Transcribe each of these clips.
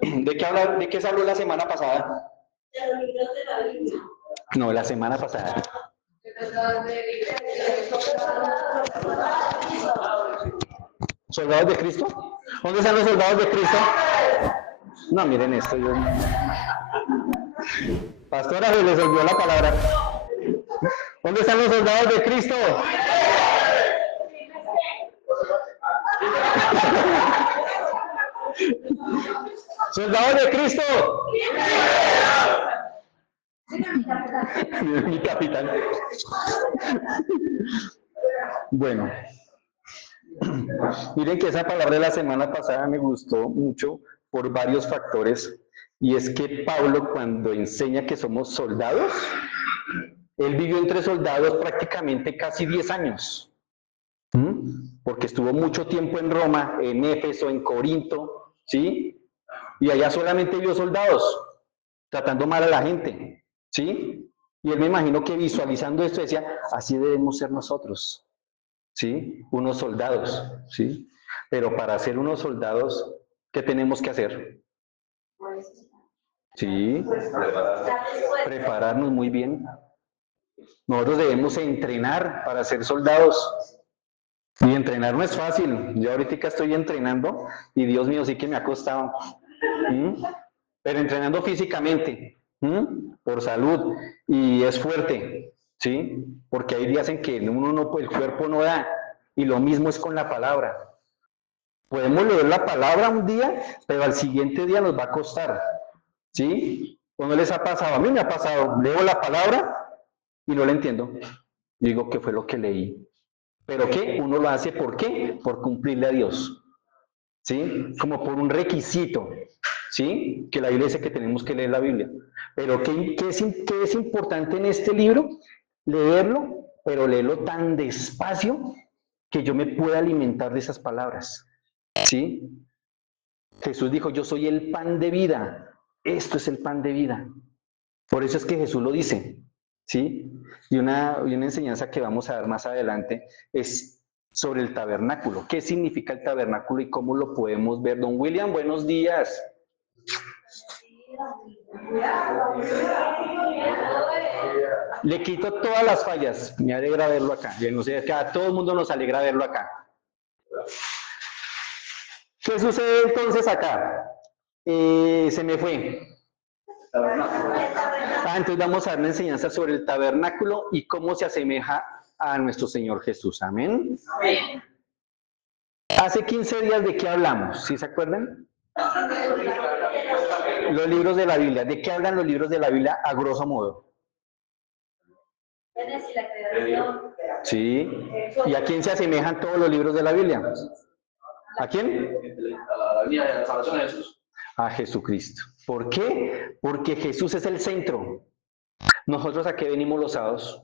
¿De qué se habló la semana pasada? De los libros de la Biblia. No, la semana pasada. ¿Soldados de Cristo? ¿Dónde están los soldados de Cristo? No, miren esto. Pastora, se les olvidó la palabra. ¿Dónde están los soldados de Cristo? ¡Soldados de Cristo! Mi capitán. Bueno, miren que esa palabra de la semana pasada me gustó mucho por varios factores, y es que Pablo, cuando enseña que somos soldados, él vivió entre soldados prácticamente casi 10 años, porque estuvo mucho tiempo en Roma, en Éfeso, en Corinto, ¿sí? Y allá solamente vio soldados tratando mal a la gente, ¿sí? Y él me imagino que visualizando esto decía, así debemos ser nosotros, ¿sí? Unos soldados, ¿sí? Pero para ser unos soldados, ¿qué tenemos que hacer? Sí, prepararnos muy bien. Nosotros debemos entrenar para ser soldados. Y entrenar no es fácil. Yo ahorita estoy entrenando y Dios mío, sí que me ha costado. ¿Mm? Pero entrenando físicamente, por salud, y es fuerte, ¿sí? Porque hay días en que uno no, el cuerpo no da, y lo mismo es con la palabra. Podemos leer la palabra un día, pero al siguiente día nos va a costar, ¿sí? ¿O no les ha pasado? A mí me ha pasado, leo la palabra y no la entiendo. Digo, ¿qué fue lo que leí? ¿Pero qué? Uno lo hace, ¿por qué? Por cumplirle a Dios, ¿sí? Como por un requisito, ¿sí? Que la Biblia dice que tenemos que leer la Biblia. Pero ¿qué es importante en este libro? Leerlo, pero leerlo tan despacio que yo me pueda alimentar de esas palabras, ¿sí? Jesús dijo, yo soy el pan de vida. Esto es el pan de vida. Por eso es que Jesús lo dice, ¿sí? Y una enseñanza que vamos a dar más adelante es sobre el tabernáculo. ¿Qué significa el tabernáculo y cómo lo podemos ver? Don William, buenos días. Le quito todas las fallas. Me alegra verlo acá. Yo no sé, a todo el mundo nos alegra verlo acá. ¿Qué sucede entonces acá? Se me fue. Entonces vamos a dar una enseñanza sobre el tabernáculo y cómo se asemeja a nuestro Señor Jesús. Amén. Hace 15 días, ¿de qué hablamos? ¿Sí se acuerdan? Los libros de la Biblia. ¿De qué hablan los libros de la Biblia a grosso modo? Sí. ¿Y a quién se asemejan todos los libros de la Biblia? ¿A quién? A Jesucristo. ¿Por qué? Porque Jesús es el centro. ¿Nosotros a qué venimos los sábados?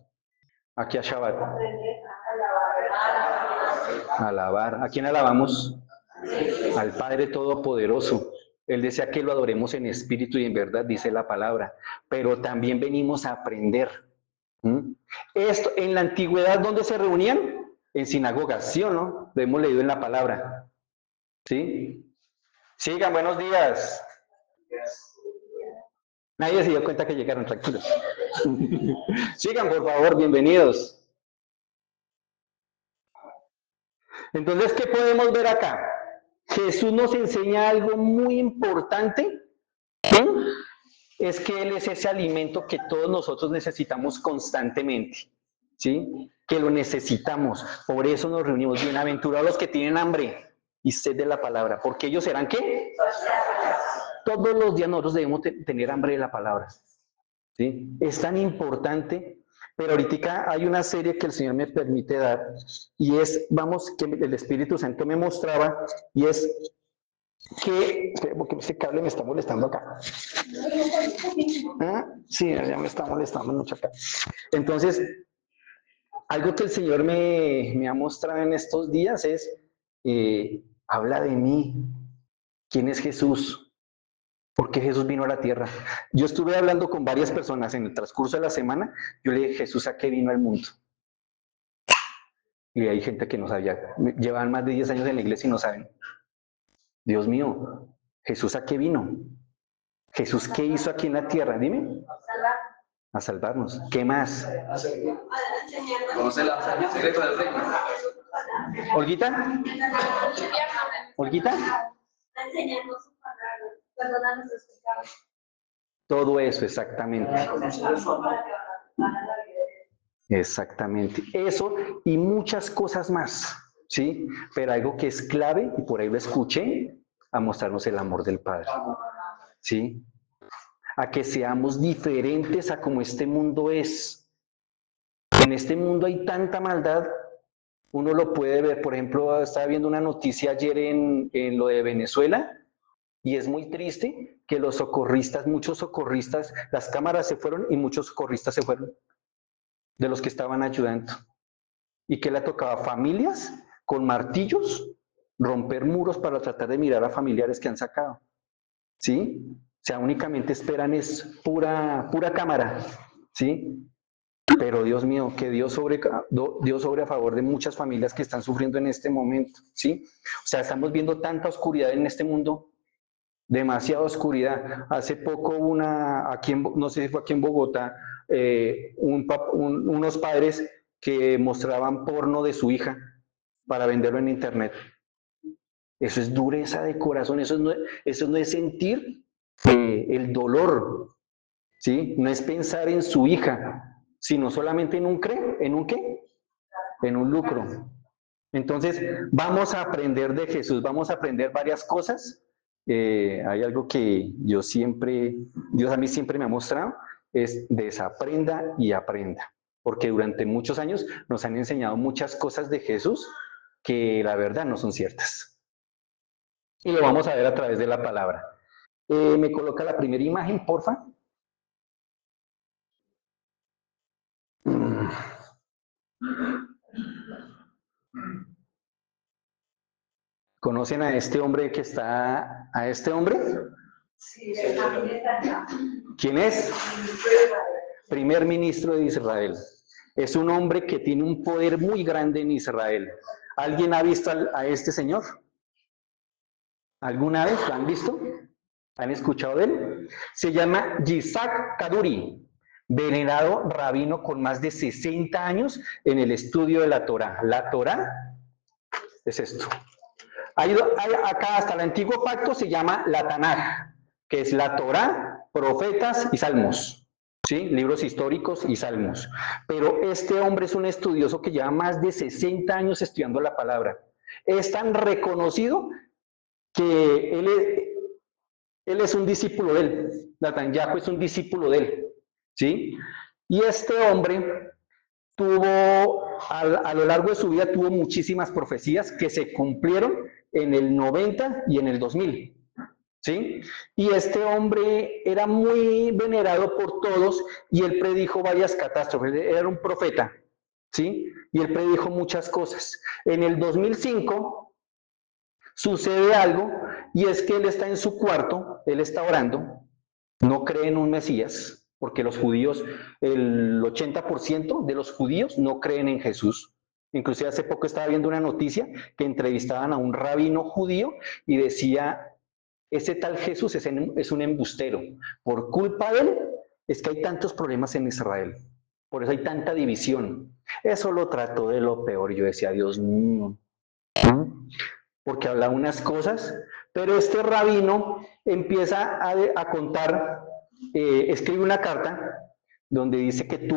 Aquí a Shabbat. Alabar. ¿A quién alabamos? Al Padre Todopoderoso. Él desea que lo adoremos en espíritu y en verdad, dice la palabra. Pero también venimos a aprender. Esto, en la antigüedad, ¿dónde se reunían? En sinagogas, ¿sí o no? Lo hemos leído en la palabra. ¿Sí? Sigan, buenos días. Nadie se dio cuenta que llegaron, tranquilos. Sigan, por favor, bienvenidos. Entonces, ¿qué podemos ver acá? Jesús nos enseña algo muy importante, ¿sí? Es que Él es ese alimento que todos nosotros necesitamos constantemente, ¿sí? Que lo necesitamos. Por eso nos reunimos. Bienaventurados los que tienen hambre y sed de la palabra, porque ellos serán ¿qué? Todos los días nosotros debemos tener hambre de la palabra, ¿sí? Es tan importante, pero ahorita hay una serie que el Señor me permite dar, y es, vamos, que el Espíritu Santo me mostraba, y es porque ese cable me está molestando acá. ¿Ah? Sí, ya me está molestando mucho acá. Entonces, algo que el Señor me ha mostrado en estos días es, habla de mí. ¿Quién es Jesús? ¿Por qué Jesús vino a la tierra? Yo estuve hablando con varias personas en el transcurso de la semana. Yo le dije, Jesús, ¿a qué vino al mundo? Y hay gente que no sabía. Llevan más de 10 años en la iglesia y no saben. Dios mío, ¿Jesús a qué vino? ¿Jesús qué hizo aquí en la tierra? Dime. A salvarnos. ¿Qué más? Conoce el secreto del reino. ¿Olguita? ¿Olguita? Enseñarnos su palabra, perdona nuestros pecados. Todo eso, exactamente. Exactamente. Eso y muchas cosas más, ¿sí? Pero algo que es clave, y por ahí lo escuché, a mostrarnos el amor del Padre, ¿sí? A que seamos diferentes a como este mundo es. En este mundo hay tanta maldad, uno lo puede ver, por ejemplo, estaba viendo una noticia ayer en lo de Venezuela, y es muy triste que los socorristas, muchos socorristas, las cámaras se fueron y muchos socorristas se fueron de los que estaban ayudando. ¿Y qué le tocaba? Familias con martillos, romper muros para tratar de mirar a familiares que han sacado. ¿Sí? O sea, únicamente esperan es pura cámara. ¿Sí? Pero Dios mío, que Dios sobre a favor de muchas familias que están sufriendo en este momento. ¿Sí? O sea, estamos viendo tanta oscuridad en este mundo, demasiada oscuridad. Hace poco no sé si fue aquí en Bogotá, unos padres que mostraban porno de su hija para venderlo en internet. Eso es dureza de corazón, eso no es sentir el dolor, ¿sí? No es pensar en su hija, sino solamente ¿en un qué? En un lucro. Entonces, vamos a aprender de Jesús, vamos a aprender varias cosas. Hay algo que Dios a mí siempre me ha mostrado, es desaprenda y aprenda. Porque durante muchos años nos han enseñado muchas cosas de Jesús que la verdad no son ciertas. Y lo vamos a ver a través de la palabra. ¿Me coloca la primera imagen, porfa? ¿Conocen a este hombre a este hombre? ¿Quién es? Primer ministro de Israel. Es un hombre que tiene un poder muy grande en Israel. ¿Alguien ha visto a este señor? ¿Alguna vez lo han visto? ¿Han escuchado de él? Se llama Yitzhak Kaduri, venerado rabino con más de 60 años en el estudio de la Torá. La Torá es esto. Acá hasta el antiguo pacto se llama la Tanaj, que es la Torá, profetas y salmos, ¿sí? Libros históricos y salmos. Pero este hombre es un estudioso que lleva más de 60 años estudiando la palabra. Es tan reconocido que él es un discípulo de él. Netanyahu es un discípulo de él, ¿sí? Y este hombre a lo largo de su vida tuvo muchísimas profecías que se cumplieron en el 90 y en el 2000, ¿sí? Y este hombre era muy venerado por todos y él predijo varias catástrofes, era un profeta, ¿sí? Y él predijo muchas cosas. En el 2005 sucede algo y es que él está en su cuarto, él está orando, no cree en un Mesías, porque los judíos, el 80% de los judíos no creen en Jesús. Inclusive hace poco estaba viendo una noticia que entrevistaban a un rabino judío y decía, ese tal Jesús es un embustero. Por culpa de él es que hay tantos problemas en Israel. Por eso hay tanta división. Eso lo trató de lo peor. Yo decía, Dios mío, porque habla unas cosas, pero este rabino empieza a contar, escribe una carta donde dice que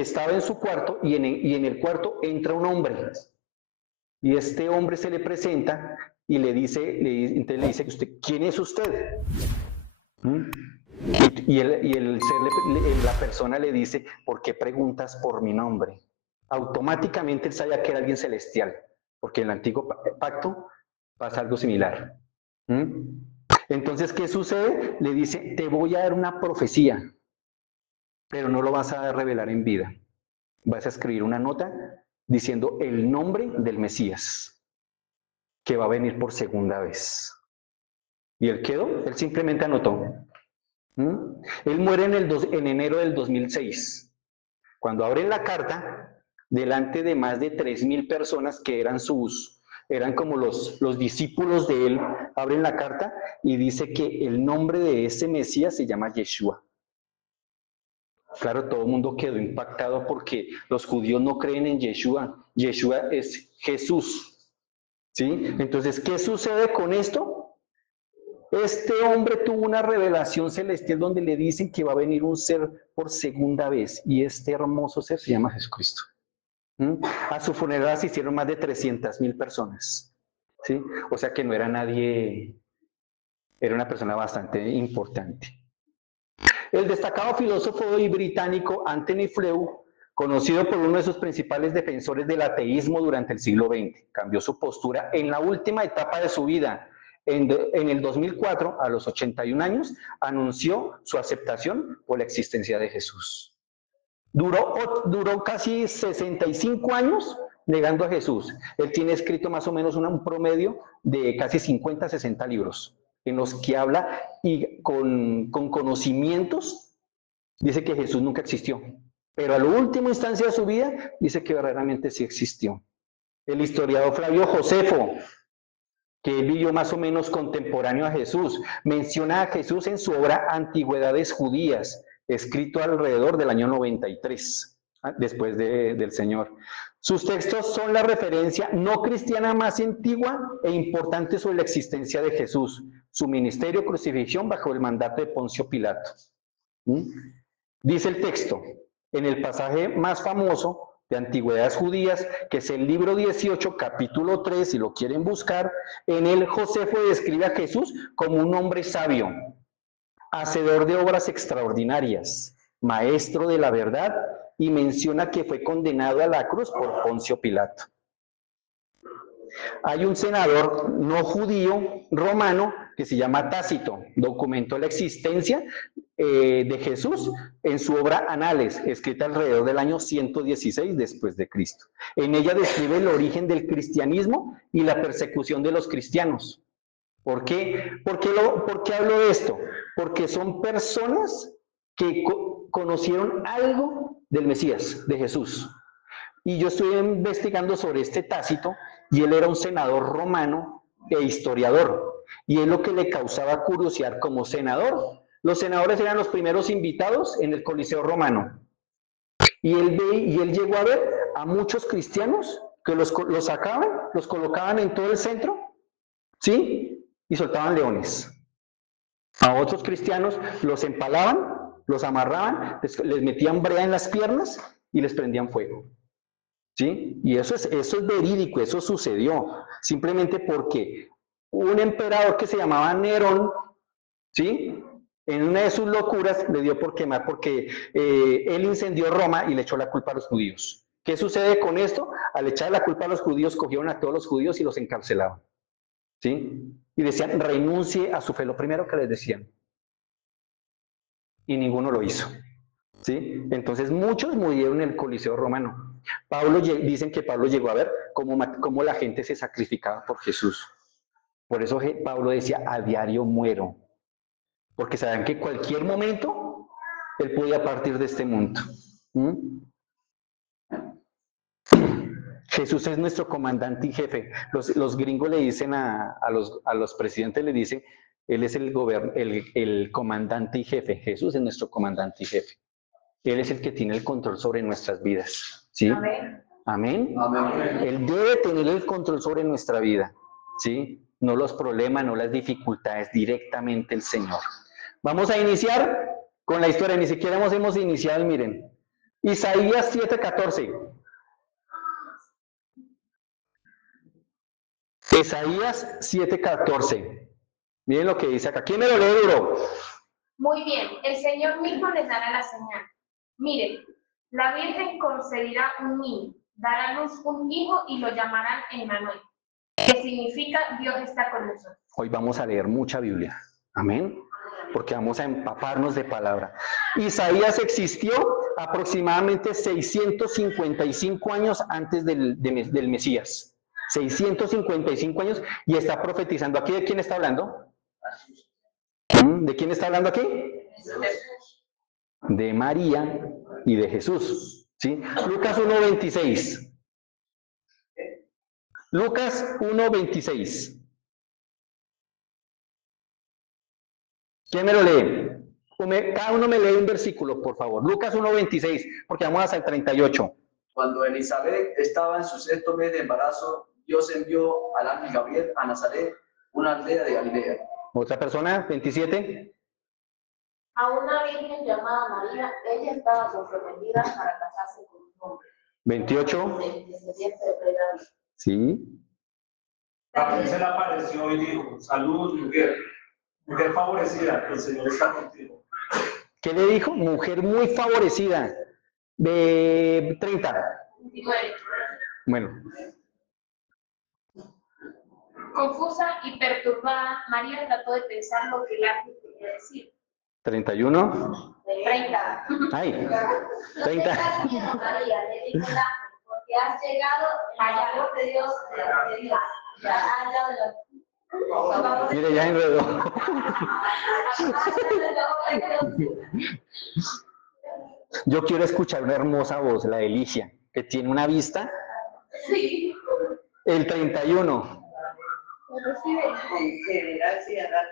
estaba en su cuarto y en el cuarto entra un hombre. Y este hombre se le presenta y entonces le dice, ¿quién es usted? ¿Mm? La persona le dice, ¿por qué preguntas por mi nombre? Automáticamente él sabía que era alguien celestial, porque en el antiguo pacto pasa algo similar. ¿Mm? Entonces, ¿qué sucede? Le dice, te voy a dar una profecía, pero no lo vas a revelar en vida. Vas a escribir una nota diciendo el nombre del Mesías, que va a venir por segunda vez. Y él simplemente anotó. ¿Mm? Él muere en enero del 2006. Cuando abren la carta, delante de más de 3.000 personas que eran eran como los discípulos de él, abren la carta y dice que el nombre de ese Mesías se llama Yeshua. Claro, todo el mundo quedó impactado porque los judíos no creen en Yeshua. Yeshua es Jesús. ¿Sí? Entonces, ¿qué sucede con esto? Este hombre tuvo una revelación celestial donde le dicen que va a venir un ser por segunda vez y este hermoso ser se llama Jesucristo. ¿Mm? A su funeral asistieron más de 300.000 personas. ¿Sí? O sea que no era nadie, era una persona bastante importante. El destacado filósofo y británico Anthony Flew, conocido por uno de sus principales defensores del ateísmo durante el siglo XX, cambió su postura en la última etapa de su vida. En el 2004, a los 81 años, anunció su aceptación por la existencia de Jesús. Duró casi 65 años negando a Jesús. Él tiene escrito más o menos un promedio de casi 50, 60 libros en los que habla y con conocimientos dice que Jesús nunca existió. Pero a la última instancia de su vida dice que verdaderamente sí existió. El historiador Flavio Josefo, que él vivió más o menos contemporáneo a Jesús, menciona a Jesús en su obra Antigüedades Judías, escrito alrededor del año 93, después del Señor. Sus textos son la referencia no cristiana más antigua e importante sobre la existencia de Jesús, su ministerio, crucifixión bajo el mandato de Poncio Pilato. ¿Mm? Dice el texto, en el pasaje más famoso de Antigüedades Judías, que es el libro 18, capítulo 3, si lo quieren buscar, en él Josefo describe a Jesús como un hombre sabio, hacedor de obras extraordinarias, maestro de la verdad, y menciona que fue condenado a la cruz por Poncio Pilato. Hay un senador no judío romano que se llama Tácito, documentó la existencia de Jesús en su obra Anales, escrita alrededor del año 116 después de Cristo. En ella describe el origen del cristianismo y la persecución de los cristianos. ¿Por qué? ¿Por qué hablo de esto? Porque son personas que conocieron algo del Mesías, de Jesús. Y yo estoy investigando sobre este Tácito y él era un senador romano e historiador. Y es lo que le causaba curiosidad como senador. Los senadores eran los primeros invitados en el Coliseo romano. Y él llegó a ver a muchos cristianos que los sacaban, los colocaban en todo el centro, ¿sí? Y soltaban leones. A otros cristianos los empalaban, los amarraban, les metían brea en las piernas y les prendían fuego. ¿Sí? Y eso es verídico, eso sucedió, simplemente porque un emperador que se llamaba Nerón, ¿sí? En una de sus locuras le dio por quemar porque él incendió Roma y le echó la culpa a los judíos. ¿Qué sucede con esto? Al echar la culpa a los judíos, cogieron a todos los judíos y los encarcelaban, ¿sí? Y decían, renuncie a su fe, lo primero que les decían. Y ninguno lo hizo. ¿Sí? Entonces muchos murieron en el Coliseo romano. Dicen que Pablo llegó a ver cómo la gente se sacrificaba por Jesús. Por eso Pablo decía, a diario muero. Porque sabían que cualquier momento él podía partir de este mundo. ¿Mm? Jesús es nuestro comandante y jefe. Los gringos le dicen a los presidentes, le dicen, él es el comandante y jefe. Jesús es nuestro comandante y jefe. Él es el que tiene el control sobre nuestras vidas, ¿sí? Amén. Amén. Amén. Él debe tener el control sobre nuestra vida, ¿sí? No los problemas, no las dificultades, directamente el Señor. Vamos a iniciar con la historia, ni siquiera hemos iniciado, miren. Isaías 7:14. Isaías 7:14. Miren lo que dice acá. ¿Quién me lo lee duro? Muy bien, el Señor mismo les dará la señal. Miren, la Virgen concebirá un niño, dará a luz un hijo y lo llamarán Emmanuel, que significa Dios está con nosotros. Hoy vamos a leer mucha Biblia. Amén. Porque vamos a empaparnos de palabra. Isaías existió aproximadamente 655 años antes del Mesías. 655 años y está profetizando. ¿Aquí de quién está hablando? ¿De quién está hablando aquí? De María y de Jesús. ¿Sí? Lucas 1:26. Lucas 1:26. ¿Quién me lo lee? Cada uno me lee un versículo, por favor. Lucas 1:26, porque vamos hasta el 38. Cuando Elizabeth estaba en su sexto mes de embarazo, Dios envió al ángel Gabriel a Nazaret, una aldea de Galilea. ¿Otra persona? 27. A una virgen llamada María, ella estaba comprometida para casarse con un hombre. 28. Descendiente de David. Sí. Gabriel se le apareció y dijo: salud, mujer, mujer favorecida, que el Señor está contigo. ¿Qué le dijo? Mujer muy favorecida. De 30. 29. Bueno, Confusa y perturbada, María trató de pensar lo que el ángel quería decir. 31. 30. Ay, No 30. tengas miedo, María, le dijo el ángel, porque has llegado al amor de Dios, de Dios. Ya has hallado el Mire, ya enredó. Yo quiero escuchar una hermosa voz, la de Alicia, que tiene una vista. Sí. El 31. Concederás y harás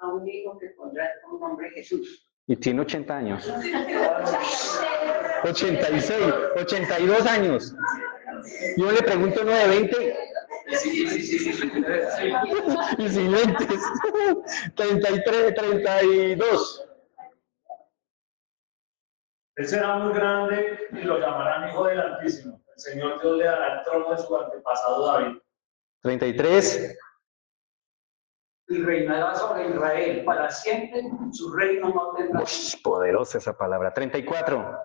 a un hijo que pondrás como nombre Jesús. Y tiene 80 años. 86, 82 años. Yo le pregunto uno de 20 Sí. y sin lentes. 33, 32. Él será muy grande y lo llamarán Hijo del Altísimo. El Señor Dios le dará el trono de su antepasado David. 33. Y reinará sobre Israel para siempre, su reino no tendrá. Poderosa esa palabra. 34.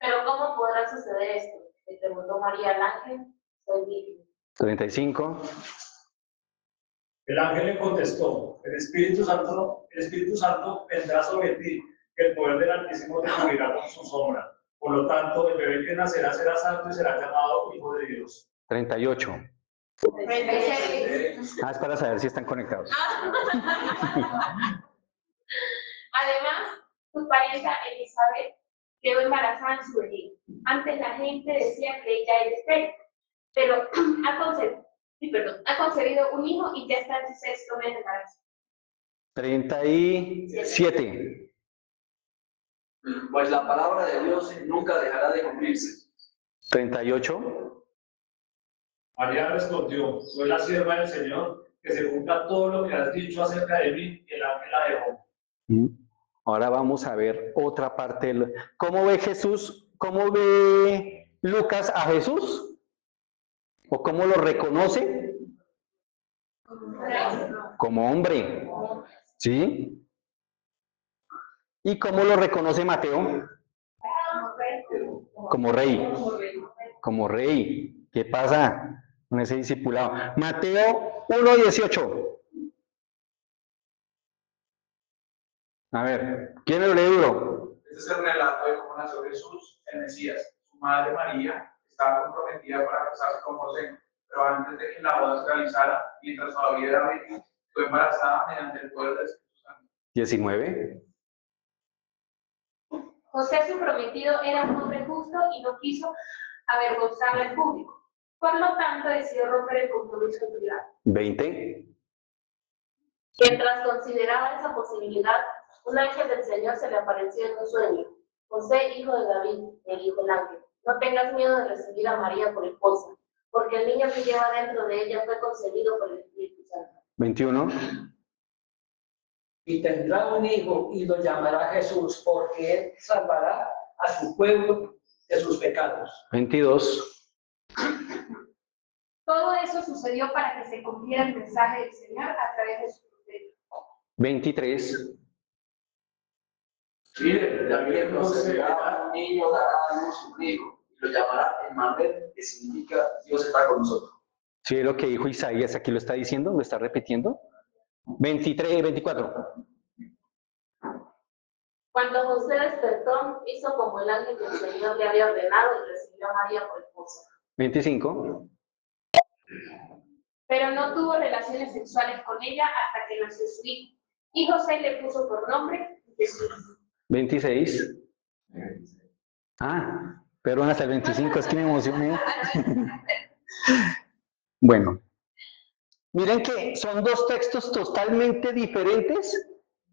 Pero ¿cómo podrá suceder esto? Le preguntó María al ángel, soy virgen. 35. El ángel le contestó: el Espíritu Santo vendrá sobre ti, el poder del Altísimo te cubrirá con su sombra. Por lo tanto, el bebé que nacerá será santo y será llamado Hijo de Dios. 38. 36. Ah, es para saber si están conectados. Además, su pareja Elizabeth quedó embarazada en su vejez. Antes la gente decía que ella era estéril, pero ha concebido un hijo y ya está en su sexto mes de embarazo. 37. Pues la palabra de Dios nunca dejará de cumplirse. 38. María respondió: soy la sierva del Señor, que se cumpla todo lo que has dicho acerca de mí. Y el ángel la dejó. Ahora vamos a ver otra parte. ¿Cómo ve Jesús? ¿Cómo ve Lucas a Jesús? ¿O cómo lo reconoce? Como hombre. ¿Sí? ¿Y cómo lo reconoce Mateo? Como rey. Como rey. ¿Qué pasa con ese discipulado? Mateo 1:18. A ver, ¿quién me lo lee duro? Este es el relato de cómo nació Jesús, el Mesías. Su madre María estaba comprometida para casarse con José, pero antes de que la boda se realizara, mientras todavía era virgen, fue embarazada mediante el poder del Espíritu Santo. 19. José, su prometido, era un hombre justo y no quiso avergonzar al público. Por lo tanto, decidió romper el compromiso privado. 20. Mientras consideraba esa posibilidad, un ángel del Señor se le apareció en un sueño. José, hijo de David, le dijo el ángel, no tengas miedo de recibir a María por esposa, porque el niño que lleva dentro de ella fue concebido por el Espíritu Santo. 21. Y tendrá un hijo y lo llamará Jesús, porque él salvará a su pueblo de sus pecados. 22. Todo eso sucedió para que se cumpliera el mensaje del Señor a través de su profeta. 23. Mire, la Virgen concebirá un niño, dará a luz un hijo, y lo llamará Emmanuel, que significa Dios está con nosotros. ¿Sí lo que dijo Isaías aquí lo está diciendo? ¿Lo está repitiendo? 23, 24. Cuando José despertó, hizo como el ángel del Señor le había ordenado y recibió a María por esposa. 25. Pero no tuvo relaciones sexuales con ella hasta que nació su hijo. Y José le puso por nombre Jesús. 26. Ah, perdón, hasta el 25, es que me emocioné. Bueno, miren que son dos textos totalmente diferentes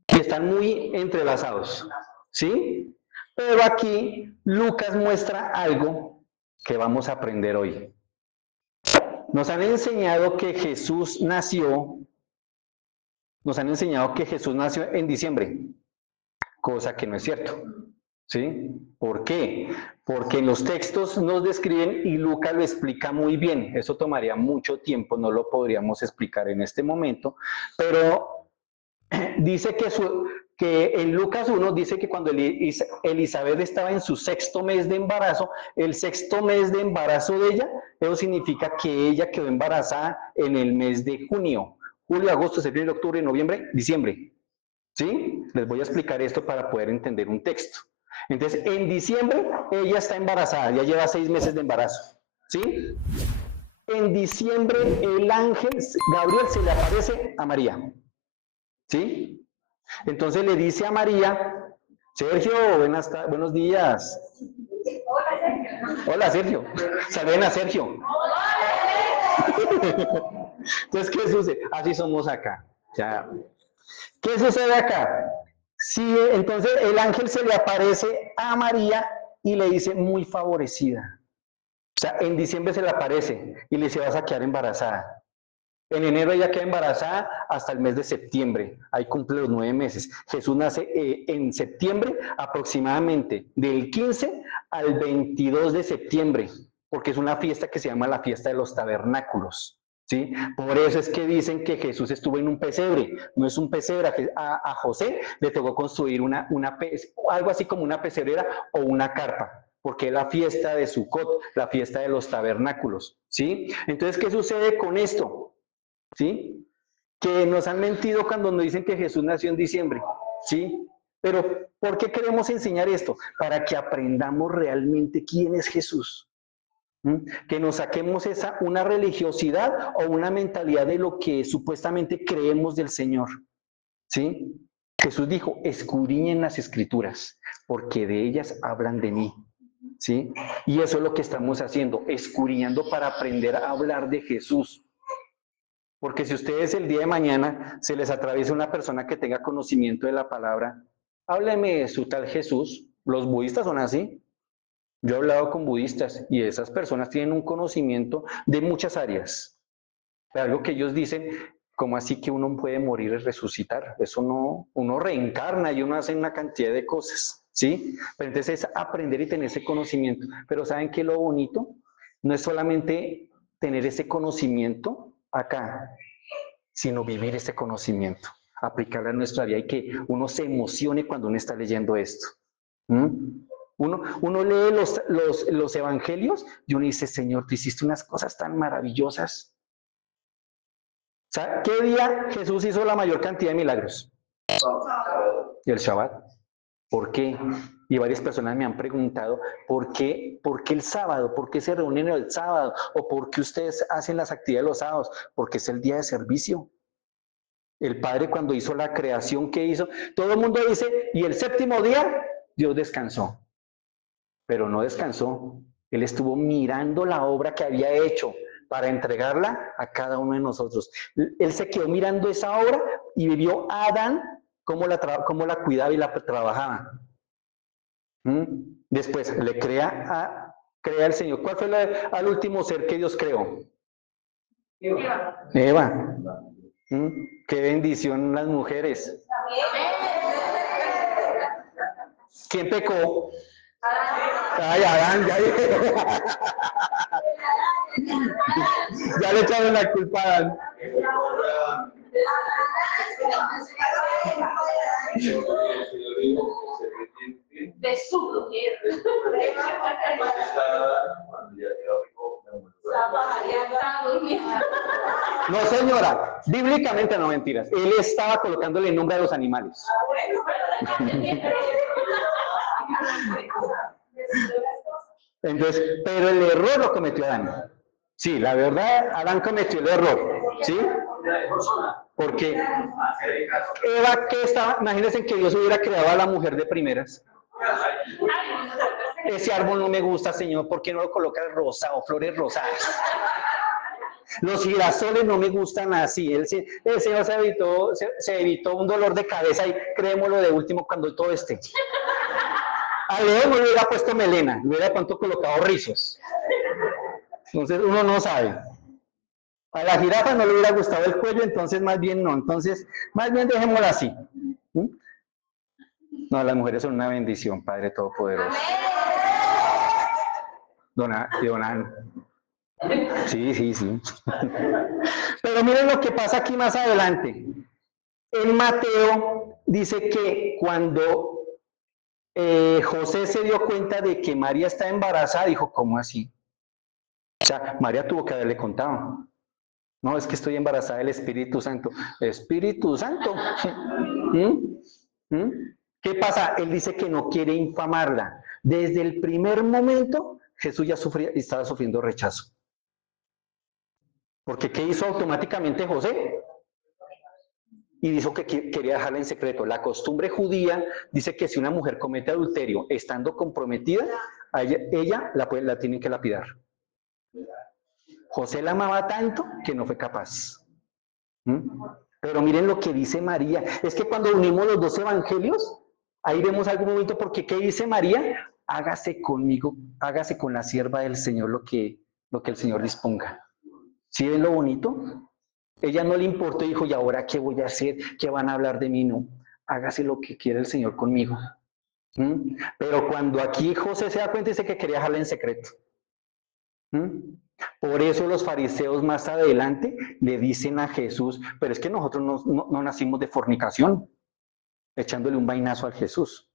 y están muy entrelazados, ¿sí? Pero aquí Lucas muestra algo que vamos a aprender hoy. Nos han enseñado que Jesús nació en diciembre, cosa que no es cierto, ¿sí? ¿Por qué? Porque los textos nos describen y Lucas lo explica muy bien. Eso tomaría mucho tiempo, no lo podríamos explicar en este momento, pero dice que en Lucas 1 dice que cuando Elizabeth estaba en su 6º mes de embarazo, el 6º mes de embarazo de ella, eso significa que ella quedó embarazada en el mes de junio, agosto, septiembre, octubre, noviembre, diciembre. ¿Sí? Les voy a explicar esto para poder entender un texto. Entonces, en diciembre ella está embarazada, ya lleva 6 meses de embarazo. ¿Sí? En diciembre el ángel Gabriel se le aparece a María. ¿Sí? Entonces le dice a María, Sergio, buenos días. Hola, Sergio. Saluden a Sergio. Entonces, ¿qué sucede? Así somos acá. Ya. ¿Qué sucede acá? Sí, entonces el ángel se le aparece a María y le dice muy favorecida. O sea, en diciembre se le aparece y le dice vas a quedar embarazada. En enero ella queda embarazada hasta el mes de septiembre. Ahí cumple los 9 meses. Jesús nace en septiembre aproximadamente del 15 al 22 de septiembre, porque es una fiesta que se llama la fiesta de los tabernáculos. ¿Sí? Por eso es que dicen que Jesús estuvo en un pesebre. No es un pesebre. A José le tocó construir algo así como una pesebrera o una carpa, porque es la fiesta de Sucot, la fiesta de los tabernáculos. ¿Sí? Entonces, ¿qué sucede con esto? ¿Sí? Que nos han mentido cuando nos dicen que Jesús nació en diciembre, ¿sí? Pero, ¿por qué queremos enseñar esto? Para que aprendamos realmente quién es Jesús. Que nos saquemos una religiosidad o una mentalidad de lo que supuestamente creemos del Señor, ¿sí? Jesús dijo, escudriñen las Escrituras, porque de ellas hablan de mí, ¿sí? Y eso es lo que estamos haciendo, escudriñando para aprender a hablar de Jesús. Porque si ustedes el día de mañana se les atraviesa una persona que tenga conocimiento de la palabra, hábleme de su tal Jesús. Los budistas son así. Yo he hablado con budistas y esas personas tienen un conocimiento de muchas áreas. Pero algo que ellos dicen, ¿cómo así que uno puede morir y resucitar? Eso no, uno reencarna y uno hace una cantidad de cosas, ¿sí? Pero entonces es aprender y tener ese conocimiento. Pero ¿saben qué es lo bonito? No es solamente tener ese conocimiento acá, sino vivir ese conocimiento, aplicarlo a nuestra vida y que uno se emocione cuando uno está leyendo esto. Uno lee los evangelios y uno dice, Señor, tú hiciste unas cosas tan maravillosas. ¿Sabe qué día Jesús hizo la mayor cantidad de milagros? El Shabbat. ¿Por qué? Y varias personas me han preguntado, ¿por qué el sábado? ¿Por qué se reúnen el sábado? ¿O por qué ustedes hacen las actividades los sábados? Porque es el día de servicio. El Padre cuando hizo la creación que hizo, todo el mundo dice, y el 7º día Dios descansó. Pero no descansó. Él estuvo mirando la obra que había hecho para entregarla a cada uno de nosotros. Él se quedó mirando esa obra y vivió a Adán cómo la cuidaba y la trabajaba. Después le crea el Señor. ¿Cuál fue al último ser que Dios creó? Eva. Qué bendición las mujeres. ¿Quién pecó? Ay, Adán, ya le echaron la culpa a Adán. De su mujer. No, señora, bíblicamente no, mentiras. Él estaba colocándole el nombre a los animales. Entonces, pero el error lo cometió Adán. Sí, la verdad, Adán cometió el error, ¿sí? Porque Eva, ¿qué estaba? Imagínense que Dios hubiera creado a la mujer de primeras. ese árbol no me gusta, Señor, ¿por qué no lo colocas rosado, flores rosadas? Los girasoles no me gustan así. El Señor se evitó un dolor de cabeza y creémoslo de último cuando todo esté. A Leo no le hubiera puesto melena, le hubiera pronto colocado rizos. Entonces uno no sabe. A la jirafa no le hubiera gustado el cuello, entonces más bien no. Entonces, más bien dejémosla así. ¿Mm? No, las mujeres son una bendición, Padre Todopoderoso. Dona. Sí, sí, sí. Pero miren lo que pasa aquí más adelante. En Mateo dice que cuando José se dio cuenta de que María está embarazada, dijo, ¿cómo así? O sea, María tuvo que haberle contado. No, es que estoy embarazada del Espíritu Santo. ¿Espíritu Santo? ¿Mm? ¿Mm? ¿Qué pasa? Él dice que no quiere infamarla. Desde el primer momento, Jesús ya estaba sufriendo rechazo. Porque ¿qué hizo automáticamente José? Y dijo que quería dejarla en secreto. La costumbre judía dice que si una mujer comete adulterio estando comprometida, a ella la tienen que lapidar. José la amaba tanto que no fue capaz. ¿Mm? Pero miren lo que dice María. Es que cuando unimos los dos evangelios, ahí vemos algún momento, porque ¿qué dice María? Hágase conmigo, hágase con la sierva del Señor lo que el Señor disponga. ¿Sí ven lo bonito? Ella no le importó y dijo, ¿y ahora qué voy a hacer? ¿Qué van a hablar de mí? No, hágase lo que quiere el Señor conmigo. ¿Mm? Pero cuando aquí José se da cuenta, dice que quería dejarla en secreto. ¿Mm? Por eso los fariseos más adelante le dicen a Jesús, pero es que nosotros no nacimos de fornicación, echándole un vainazo a Jesús.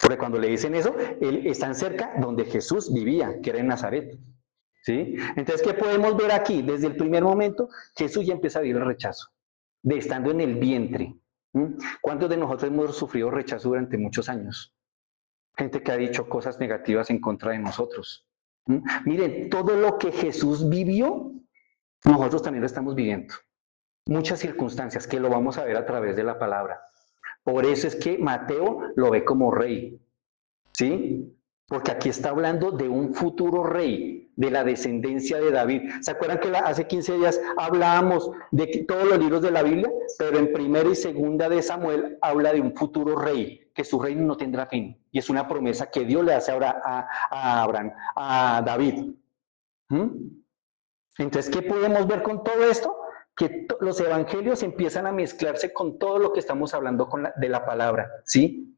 Porque cuando le dicen eso, él está cerca donde Jesús vivía, que era en Nazaret. ¿Sí? Entonces, ¿qué podemos ver aquí? Desde el primer momento, Jesús ya empieza a vivir el rechazo, de estando en el vientre. ¿Mm? ¿Cuántos de nosotros hemos sufrido rechazo durante muchos años? Gente que ha dicho cosas negativas en contra de nosotros. ¿Mm? Miren, todo lo que Jesús vivió, nosotros también lo estamos viviendo. Muchas circunstancias que lo vamos a ver a través de la palabra. Por eso es que Mateo lo ve como rey. ¿Sí? Porque aquí está hablando de un futuro rey, de la descendencia de David. ¿Se acuerdan que hace 15 días hablábamos de que todos los libros de la Biblia, pero en primera y segunda de Samuel habla de un futuro rey, que su reino no tendrá fin? Y es una promesa que Dios le hace ahora a Abraham, a David. ¿Mm? Entonces, ¿qué podemos ver con todo esto? Que los evangelios empiezan a mezclarse con todo lo que estamos hablando de la palabra, ¿sí?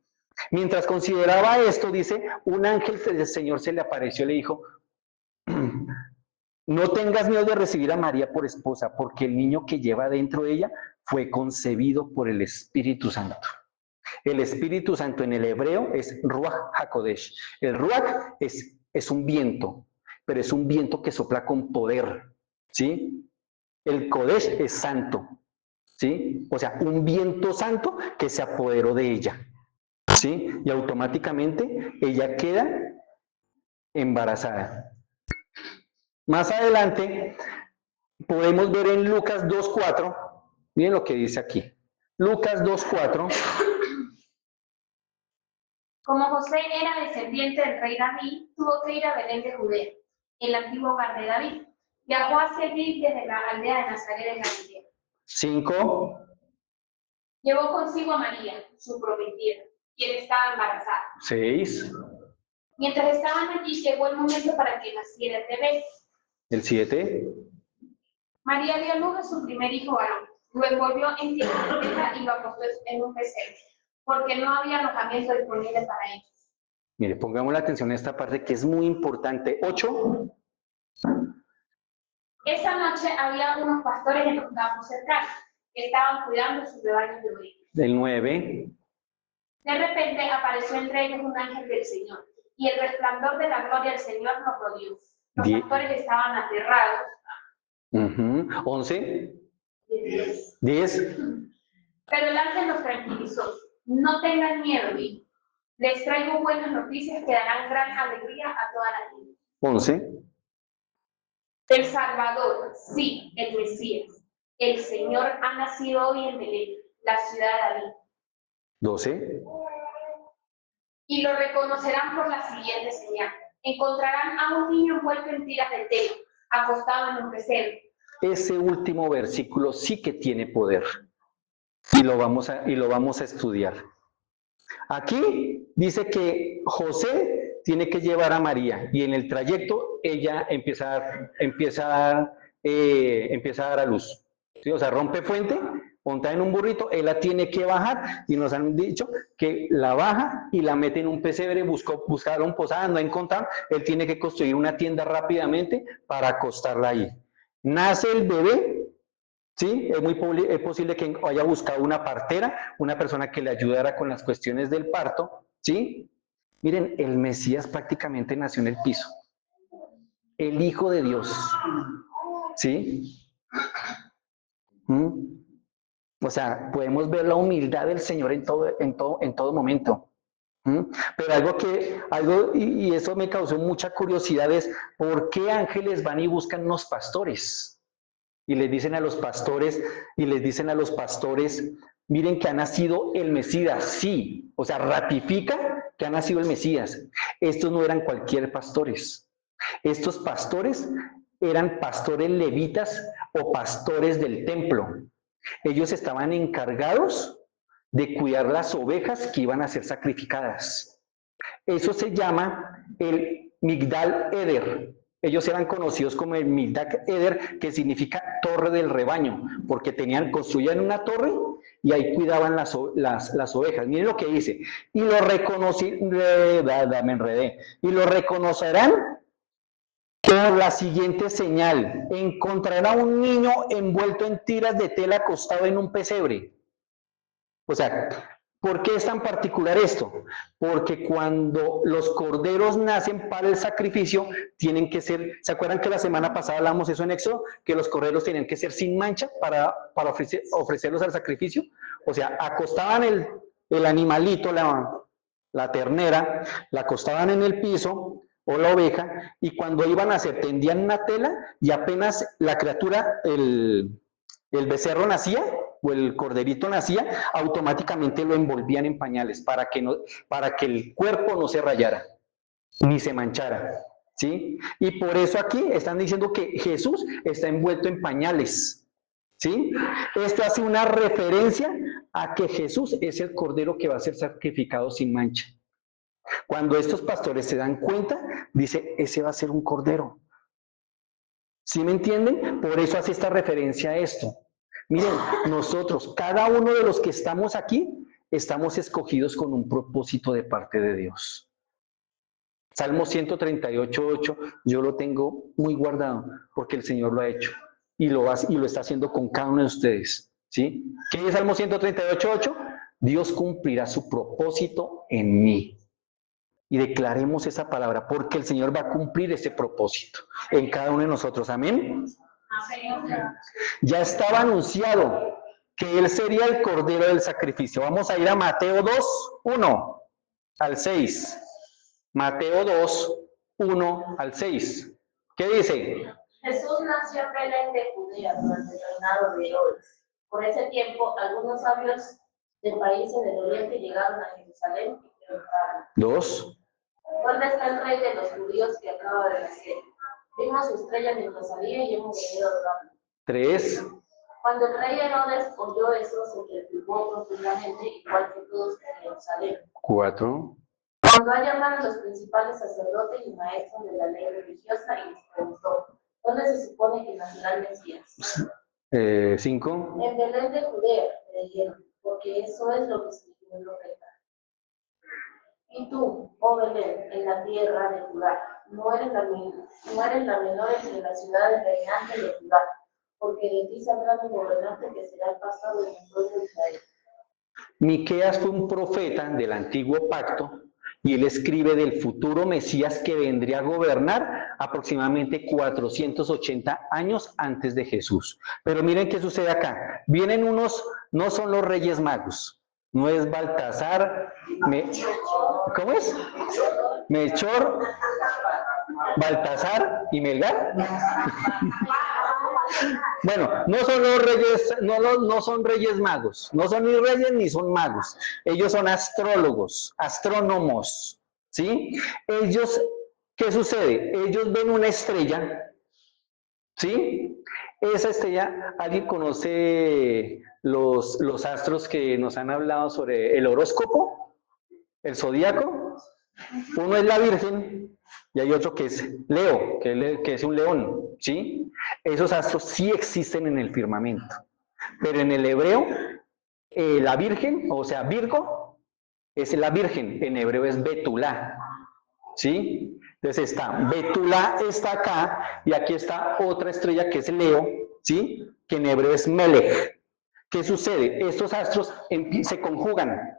Mientras consideraba esto, dice, un ángel del Señor se le apareció y le dijo, no tengas miedo de recibir a María por esposa, porque el niño que lleva dentro de ella fue concebido por el Espíritu Santo. El Espíritu Santo en el hebreo es Ruach HaKodesh. El Ruach es un viento, pero es un viento que sopla con poder, ¿sí? El Kodesh es santo, ¿sí? O sea, un viento santo que se apoderó de ella. ¿Sí? Y automáticamente ella queda embarazada. Más adelante podemos ver en Lucas 2:4, miren lo que dice aquí. Lucas 2:4. Como José era descendiente del rey David, tuvo que ir a Belén de Judea, el antiguo hogar de David. Viajó hacia allí desde la aldea de Nazaret de Galilea. 5. Llevó consigo a María, su prometida, quien estaba embarazada. 6. Mientras estaban allí, llegó el momento para que naciera el bebé. El 7. María dio a luz a su primer hijo varón, lo envolvió en tela y lo acostó en un pesebre, porque no había alojamiento disponible para ellos. Mire, pongamos la atención en esta parte que es muy importante. 8. Esa noche había unos pastores en los campos cercanos, que estaban cuidando sus rebaños de ovejas. El 9. De repente apareció entre ellos un ángel del Señor, y el resplandor de la gloria del Señor los rodeó. Los pastores estaban aterrados. 11. 10. Pero el ángel los tranquilizó. No tengan miedo, dijo. Les traigo buenas noticias que darán gran alegría a toda la gente. 11. El Salvador, sí, el Mesías, el Señor ha nacido hoy en Belén, la ciudad de David. 12. y lo reconocerán por la siguiente señal. Encontrarán a un niño envuelto en tiras de tela, acostado en un pesebre. Ese último versículo sí que tiene poder y lo vamos a estudiar. Aquí dice que José tiene que llevar a María y en el trayecto ella empieza a dar a luz. ¿Sí? O sea, rompe fuente, monta en un burrito, él la tiene que bajar y nos han dicho que la baja y la mete en un pesebre, buscaron posada, no encontraron, él tiene que construir una tienda rápidamente para acostarla ahí. Nace el bebé. Sí, es posible que haya buscado una partera, una persona que le ayudara con las cuestiones del parto, ¿sí? Miren, el Mesías prácticamente nació en el piso. El Hijo de Dios, ¿sí? O sea, podemos ver la humildad del Señor en todo momento. Pero y eso me causó mucha curiosidad es, ¿por qué ángeles van y buscan unos pastores? Y les dicen a los pastores, miren que ha nacido el Mesías, sí, o sea, ratifica que ha nacido el Mesías. Estos no eran cualquier pastores, estos pastores eran pastores levitas o pastores del templo. Ellos estaban encargados de cuidar las ovejas que iban a ser sacrificadas. Eso se llama el Migdal Eder. Ellos eran conocidos como el Migdal Eder, que significa torre del rebaño, porque construían una torre y ahí cuidaban las ovejas. Miren lo que dice. Y lo me enredé. Y lo reconocerán por la siguiente señal. Encontrarán a un niño envuelto en tiras de tela acostado en un pesebre. O sea, ¿por qué es tan particular esto? Porque cuando los corderos nacen para el sacrificio, tienen que ser, ¿se acuerdan que la semana pasada hablamos eso en Éxodo? Que los corderos tenían que ser sin mancha para ofrecerlos al sacrificio. O sea, acostaban el animalito, la ternera, la acostaban en el piso o la oveja, y cuando iban a hacer, tendían una tela y apenas la criatura, el becerro nacía, o el corderito nacía, automáticamente lo envolvían en pañales para que el cuerpo no se rayara, ni se manchara, ¿sí? Y por eso aquí están diciendo que Jesús está envuelto en pañales, ¿sí? Esto hace una referencia a que Jesús es el cordero que va a ser sacrificado sin mancha. Cuando estos pastores se dan cuenta, dice, ese va a ser un cordero. ¿Sí me entienden? Por eso hace esta referencia a esto. Miren, nosotros, cada uno de los que estamos aquí, estamos escogidos con un propósito de parte de Dios. Salmo 138:8, yo lo tengo muy guardado porque el Señor lo ha hecho y lo está haciendo con cada uno de ustedes. ¿Sí? ¿Qué es Salmo 138:8? Dios cumplirá su propósito en mí. Y declaremos esa palabra, porque el Señor va a cumplir ese propósito en cada uno de nosotros. Amén. Ya estaba anunciado que Él sería el Cordero del sacrificio. Vamos a ir a Mateo 2:1 al 6. Mateo 2:1 al 6. ¿Qué dice? Jesús nació en Belén de Judea durante el reinado de Herodes. Por ese tiempo, algunos sabios de países del oriente llegaron a Jerusalén y preguntaron: 2. ¿Dónde está el rey de los judíos que acaba de nacer? Vimos su estrella mientras salía y hemos venido a adorarlo. 3. Cuando el rey Herodes oyó eso, se preocupó profundamente, igual que todos en Jerusalén. 4. Cuando ha llamado a los principales sacerdotes y maestros de la ley religiosa y les preguntó: ¿dónde se supone que nacerá el Mesías? 5. En Belén de Judea, le dijeron, porque eso es lo que escribió el profeta. Y tú, oh Belén, en la tierra de Judá, no eres la menor entre las ciudades reinantes de Judá, porque de ti saldrá un gobernante que será el pastor del pueblo de Israel. Miqueas fue un profeta del antiguo pacto y él escribe del futuro Mesías que vendría a gobernar aproximadamente 480 años antes de Jesús. Pero miren qué sucede acá. Vienen unos, no son los Reyes Magos, no es Baltasar, ¿cómo es? Melchor, Baltasar y Melgar. Bueno, no son los reyes, no son reyes magos, no son ni reyes ni son magos. Ellos son astrólogos, astrónomos, ¿sí? Ellos, ¿qué sucede? Ellos ven una estrella, ¿sí? Esa estrella, ¿alguien conoce los astros que nos han hablado sobre el horóscopo, el zodíaco? Uno es la Virgen y hay otro que es Leo, que es un león, ¿sí? Esos astros sí existen en el firmamento, pero en el hebreo, la Virgen, o sea, Virgo, es la Virgen, en hebreo es Betulá, ¿sí? Entonces está, Betulá está acá, y aquí está otra estrella que es Leo, ¿sí? Que en hebreo es Melech. ¿Qué sucede? Estos astros se conjugan,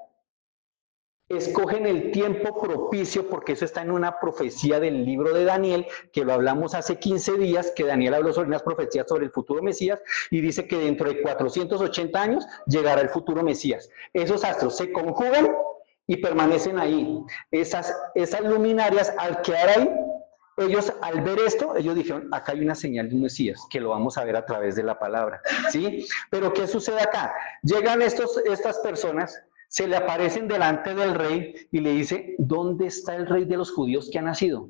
escogen el tiempo propicio, porque eso está en una profecía del libro de Daniel, que lo hablamos hace 15 días, que Daniel habló sobre unas profecías sobre el futuro Mesías, y dice que dentro de 480 años llegará el futuro Mesías. Esos astros se conjugan y permanecen ahí. Esas luminarias, al quedar ahí, ellos al ver esto, ellos dijeron, acá hay una señal de un Mesías, que lo vamos a ver a través de la palabra, ¿sí? Pero ¿qué sucede acá? Llegan estas personas, se le aparecen delante del rey y le dice, ¿dónde está el rey de los judíos que ha nacido?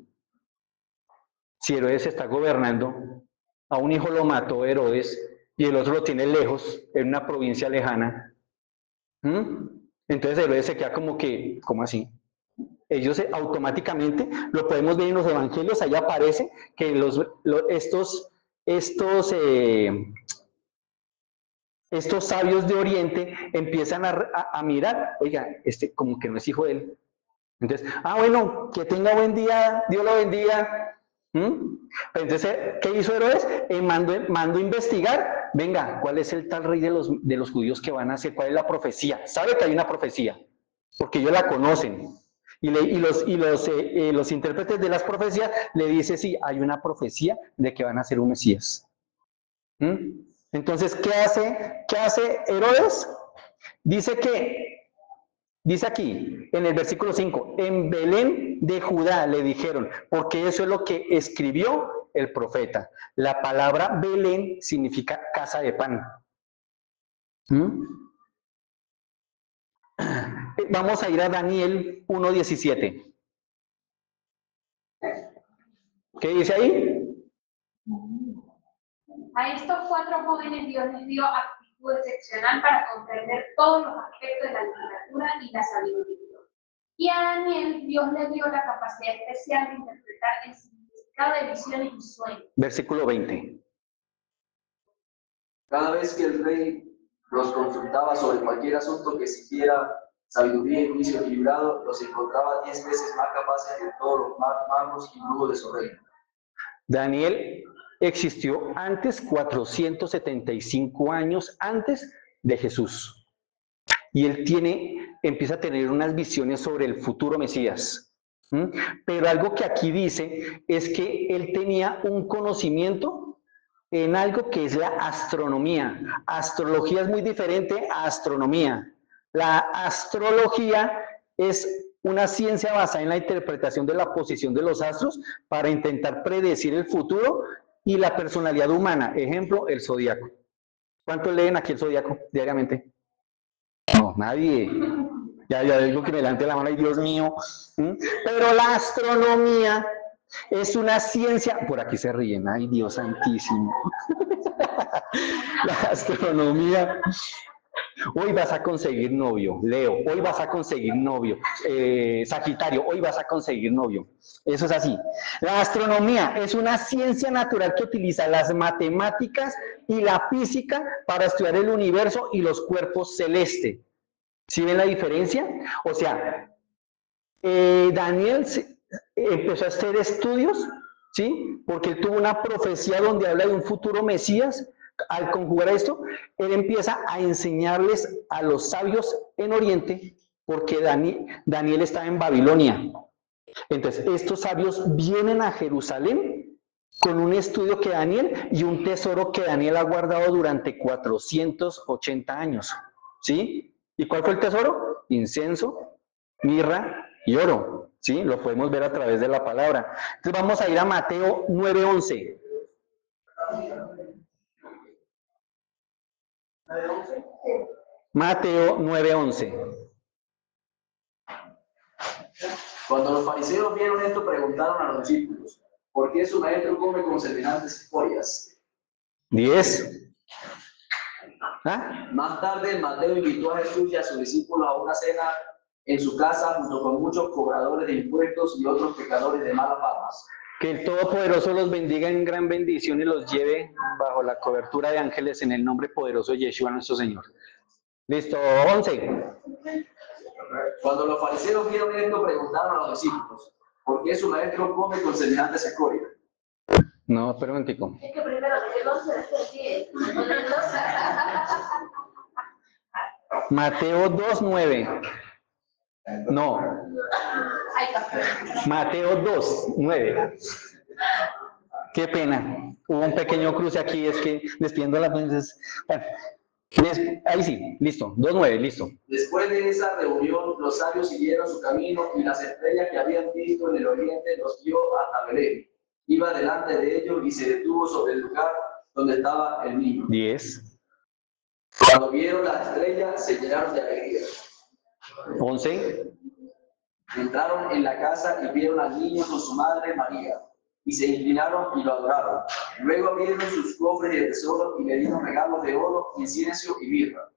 Si Herodes está gobernando, a un hijo lo mató Herodes y el otro lo tiene lejos, en una provincia lejana. Entonces Herodes se queda como que, ¿cómo así? Ellos automáticamente, lo podemos ver en los evangelios, ahí aparece que estos sabios de Oriente empiezan a mirar, oiga, como que no es hijo de él. Entonces, bueno, que tenga buen día, Dios lo bendiga. Entonces, ¿qué hizo Herodes? Mandó investigar, venga, ¿cuál es el tal rey de los judíos que van a hacer? ¿Cuál es la profecía? Sabe que hay una profecía, porque ellos la conocen. Y los intérpretes de las profecías le dicen, sí, hay una profecía de que van a ser un Mesías. Entonces, ¿qué hace Herodes? Dice aquí, en el versículo 5, en Belén de Judá le dijeron, porque eso es lo que escribió el profeta. La palabra Belén significa casa de pan. Vamos a ir a Daniel 1:17. ¿Qué dice ahí? A estos 4 jóvenes Dios les dio aptitud excepcional para comprender todos los aspectos de la literatura y la sabiduría. Y a Daniel Dios le dio la capacidad especial de interpretar el significado de visiones y sueños. Versículo 20. Cada vez que el rey los consultaba sobre cualquier asunto que exigiera sabiduría y juicio equilibrado, los encontraba 10 veces más capaces que todos los magos y brujos de su reino. Daniel existió antes, 475 años antes de Jesús. Y él empieza a tener unas visiones sobre el futuro Mesías. Pero algo que aquí dice es que él tenía un conocimiento en algo que es la astronomía. Astrología es muy diferente a astronomía. La astrología es una ciencia basada en la interpretación de la posición de los astros para intentar predecir el futuro y la personalidad humana. Ejemplo, el zodiaco. ¿Cuántos leen aquí el zodiaco diariamente? No, nadie. Ya digo que me levante la mano y Dios mío. Pero la astronomía es una ciencia, por aquí se ríen, ay Dios santísimo. La astronomía. Hoy vas a conseguir novio, Leo, hoy vas a conseguir novio, Sagitario, hoy vas a conseguir novio. Eso es así. La astronomía es una ciencia natural que utiliza las matemáticas y la física para estudiar el universo y los cuerpos celestes. ¿Sí ven la diferencia? O sea, Daniel empezó a hacer estudios, ¿sí? Porque él tuvo una profecía donde habla de un futuro Mesías. Al conjugar esto, él empieza a enseñarles a los sabios en Oriente, porque Daniel estaba en Babilonia. Entonces, estos sabios vienen a Jerusalén con un estudio que Daniel y un tesoro que Daniel ha guardado durante 480 años, ¿sí? ¿Y cuál fue el tesoro? Incienso, mirra y oro, ¿sí? Lo podemos ver a través de la palabra. Entonces vamos a ir a Mateo 9:11. Mateo 9:11. Cuando los fariseos vieron esto, preguntaron a los discípulos, ¿por qué su maestro come con semejantes escorias? 10. ¿Ah? Más tarde, Mateo invitó a Jesús y a sus discípulos a una cena en su casa junto con muchos cobradores de impuestos y otros pecadores de malas famas. Que el Todopoderoso los bendiga en gran bendición y los lleve bajo la cobertura de ángeles en el nombre poderoso de Yeshua nuestro Señor. Listo, 11. Cuando los fariseos vieron esto, preguntaron a los discípulos, ¿por qué su maestro come con semejantes escorias? No, espera un momentico. Es que primero de los se Mateo 2:9. No. Mateo 2:9. Qué pena. Hubo un pequeño cruce aquí, es que despidiendo las veces. Bueno, ahí sí, listo. 2:9, listo. Después de esa reunión, los sabios siguieron su camino y las estrellas que habían visto en el oriente los guió hasta Belén. Iba delante de ellos y se detuvo sobre el lugar donde estaba el niño. 10. Cuando vieron las estrellas, se llenaron de alegría. 11. Entraron en la casa y vieron al niño con su madre María, y se inclinaron y lo adoraron. Luego abrieron sus cofres de tesoro y le dieron regalos de oro, incienso y mirra.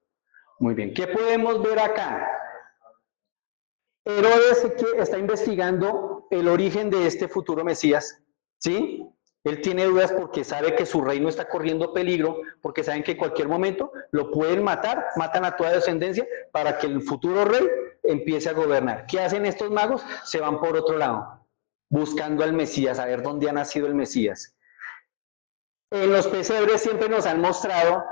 Muy bien. ¿Qué podemos ver acá? Herodes que está investigando el origen de este futuro Mesías, ¿sí? Él tiene dudas porque sabe que su reino está corriendo peligro, porque saben que en cualquier momento lo pueden matar, matan a toda descendencia para que el futuro rey empiece a gobernar. ¿Qué hacen estos magos? Se van por otro lado, buscando al Mesías, a ver dónde ha nacido el Mesías. En los pesebres siempre nos han mostrado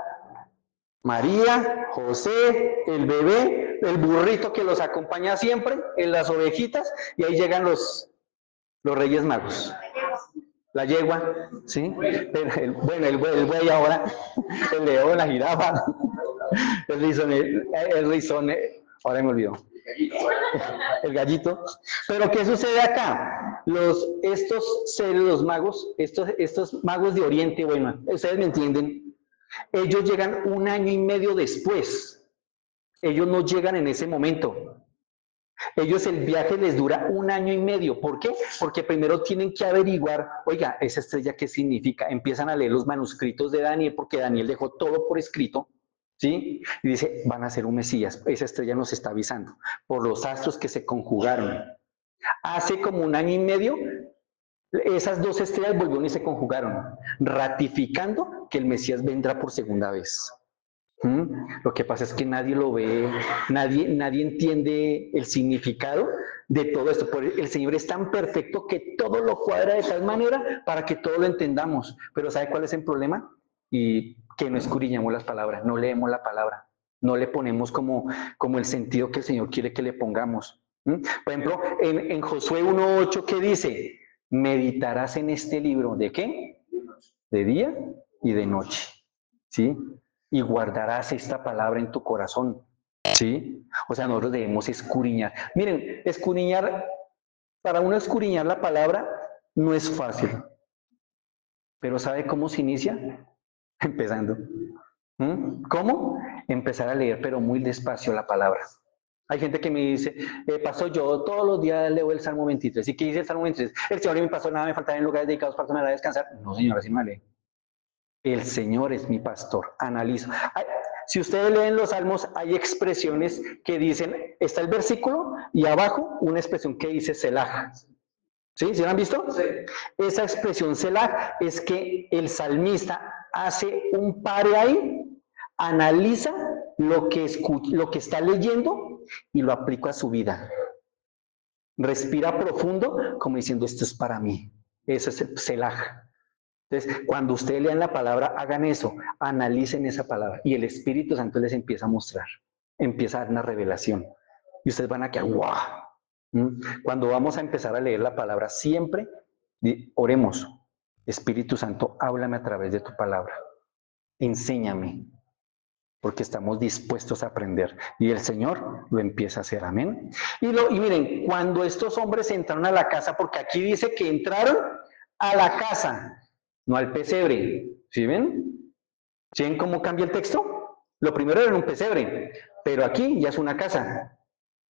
María, José, el bebé, el burrito que los acompaña siempre, en las ovejitas, y ahí llegan los Reyes Magos. La yegua, ¿sí? El buey ahora, el león, la jirafa, el rizón, ahora me olvidó, el gallito. Pero ¿qué sucede acá? Estos seres, los magos, estos magos de Oriente, bueno, ustedes me entienden, ellos llegan un año y medio después. Ellos no llegan en ese momento. Ellos el viaje les dura un año y medio. ¿Por qué? Porque primero tienen que averiguar, oiga, esa estrella qué significa. Empiezan a leer los manuscritos de Daniel, porque Daniel dejó todo por escrito, ¿sí? Y dice, van a ser un Mesías. Esa estrella nos está avisando por los astros que se conjugaron. Hace como un año y medio, esas dos estrellas volvieron y se conjugaron, ratificando que el Mesías vendrá por segunda vez. Lo que pasa es que nadie lo ve, nadie entiende el significado de todo esto. El Señor es tan perfecto que todo lo cuadra de tal manera para que todo lo entendamos. Pero ¿sabe cuál es el problema? Y que no escudriñamos las palabras, no leemos la palabra, no le ponemos como el sentido que el Señor quiere que le pongamos. Por ejemplo, en Josué 1:8, ¿qué dice? Meditarás en este libro, ¿de qué? De día y de noche, ¿sí? Y guardarás esta palabra en tu corazón, ¿sí? O sea, nosotros debemos escudriñar. Miren, para uno escudriñar la palabra no es fácil, pero ¿sabe cómo se inicia? Empezando. ¿Cómo? Empezar a leer, pero muy despacio la palabra. Hay gente que me dice, pastor, yo todos los días leo el Salmo 23. ¿Y qué dice el Salmo 23? El Señor y mi pastor, nada me faltará en lugares dedicados para que me haga descansar. No, señor, así no lee. El Señor es mi pastor. Analizo. Si ustedes leen los salmos, hay expresiones que dicen, está el versículo y abajo una expresión que dice Selah. ¿Sí? ¿Sí lo han visto? Sí. Esa expresión Selah es que el salmista hace un pare ahí, analiza lo que está leyendo y lo aplica a su vida. Respira profundo como diciendo, esto es para mí. Eso es el Selah. Entonces, cuando ustedes lean la palabra, hagan eso, analicen esa palabra y el Espíritu Santo les empieza a mostrar, empieza a dar una revelación y ustedes van a quedar, ¡wow! Cuando vamos a empezar a leer la palabra, siempre oremos, Espíritu Santo, háblame a través de tu palabra, enséñame, porque estamos dispuestos a aprender y el Señor lo empieza a hacer, amén. Y miren, cuando estos hombres entraron a la casa, porque aquí dice que entraron a la casa, no al pesebre. ¿Sí ven? ¿Sí ven cómo cambia el texto? Lo primero era un pesebre, pero aquí ya es una casa.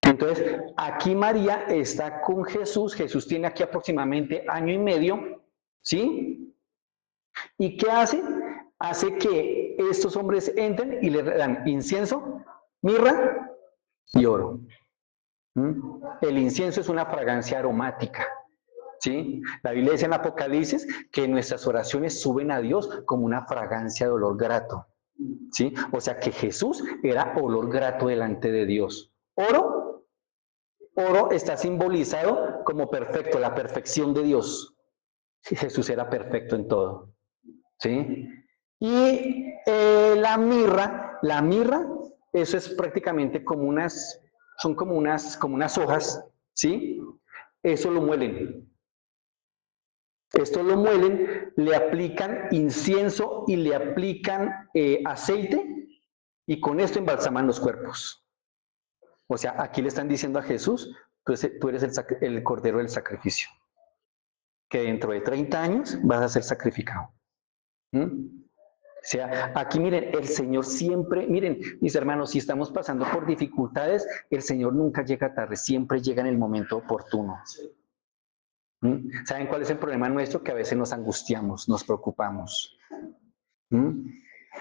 Entonces, aquí María está con Jesús. Jesús tiene aquí aproximadamente año y medio, ¿sí? ¿Y qué hace? Hace que estos hombres entren y le dan incienso, mirra y oro. ¿Mm? El incienso es una fragancia aromática, ¿sí? La Biblia dice en Apocalipsis que nuestras oraciones suben a Dios como una fragancia de olor grato, ¿sí? O sea que Jesús era olor grato delante de Dios. Oro está simbolizado como perfecto, la perfección de Dios. Jesús era perfecto en todo, ¿sí? Y la mirra, eso es prácticamente como son como unas hojas, ¿sí? Eso lo muelen. Esto lo muelen, le aplican incienso y le aplican aceite y con esto embalsaman los cuerpos. O sea, aquí le están diciendo a Jesús, tú eres el cordero del sacrificio, que dentro de 30 años vas a ser sacrificado. ¿Mm? O sea, aquí miren, el Señor siempre, miren, mis hermanos, si estamos pasando por dificultades, el Señor nunca llega tarde, siempre llega en el momento oportuno. ¿Mm? ¿Saben cuál es el problema nuestro? Que a veces nos angustiamos, nos preocupamos. ¿Mm?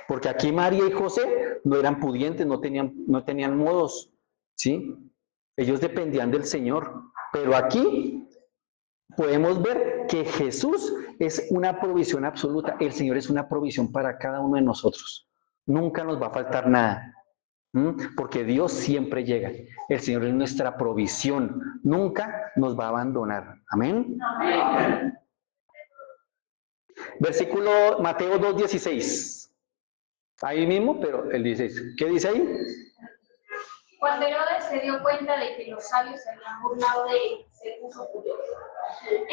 Porque aquí María y José no eran pudientes, no tenían modos, ¿sí? Ellos dependían del Señor. Pero aquí podemos ver que Jesús es una provisión absoluta. El Señor es una provisión para cada uno de nosotros. Nunca nos va a faltar nada. Porque Dios siempre llega. El Señor es nuestra provisión. Nunca nos va a abandonar. Amén. Amén. Versículo Mateo 2:16. Ahí mismo, pero el 16. ¿Qué dice ahí? Cuando Herodes se dio cuenta de que los sabios se habían burlado de él, se puso furioso.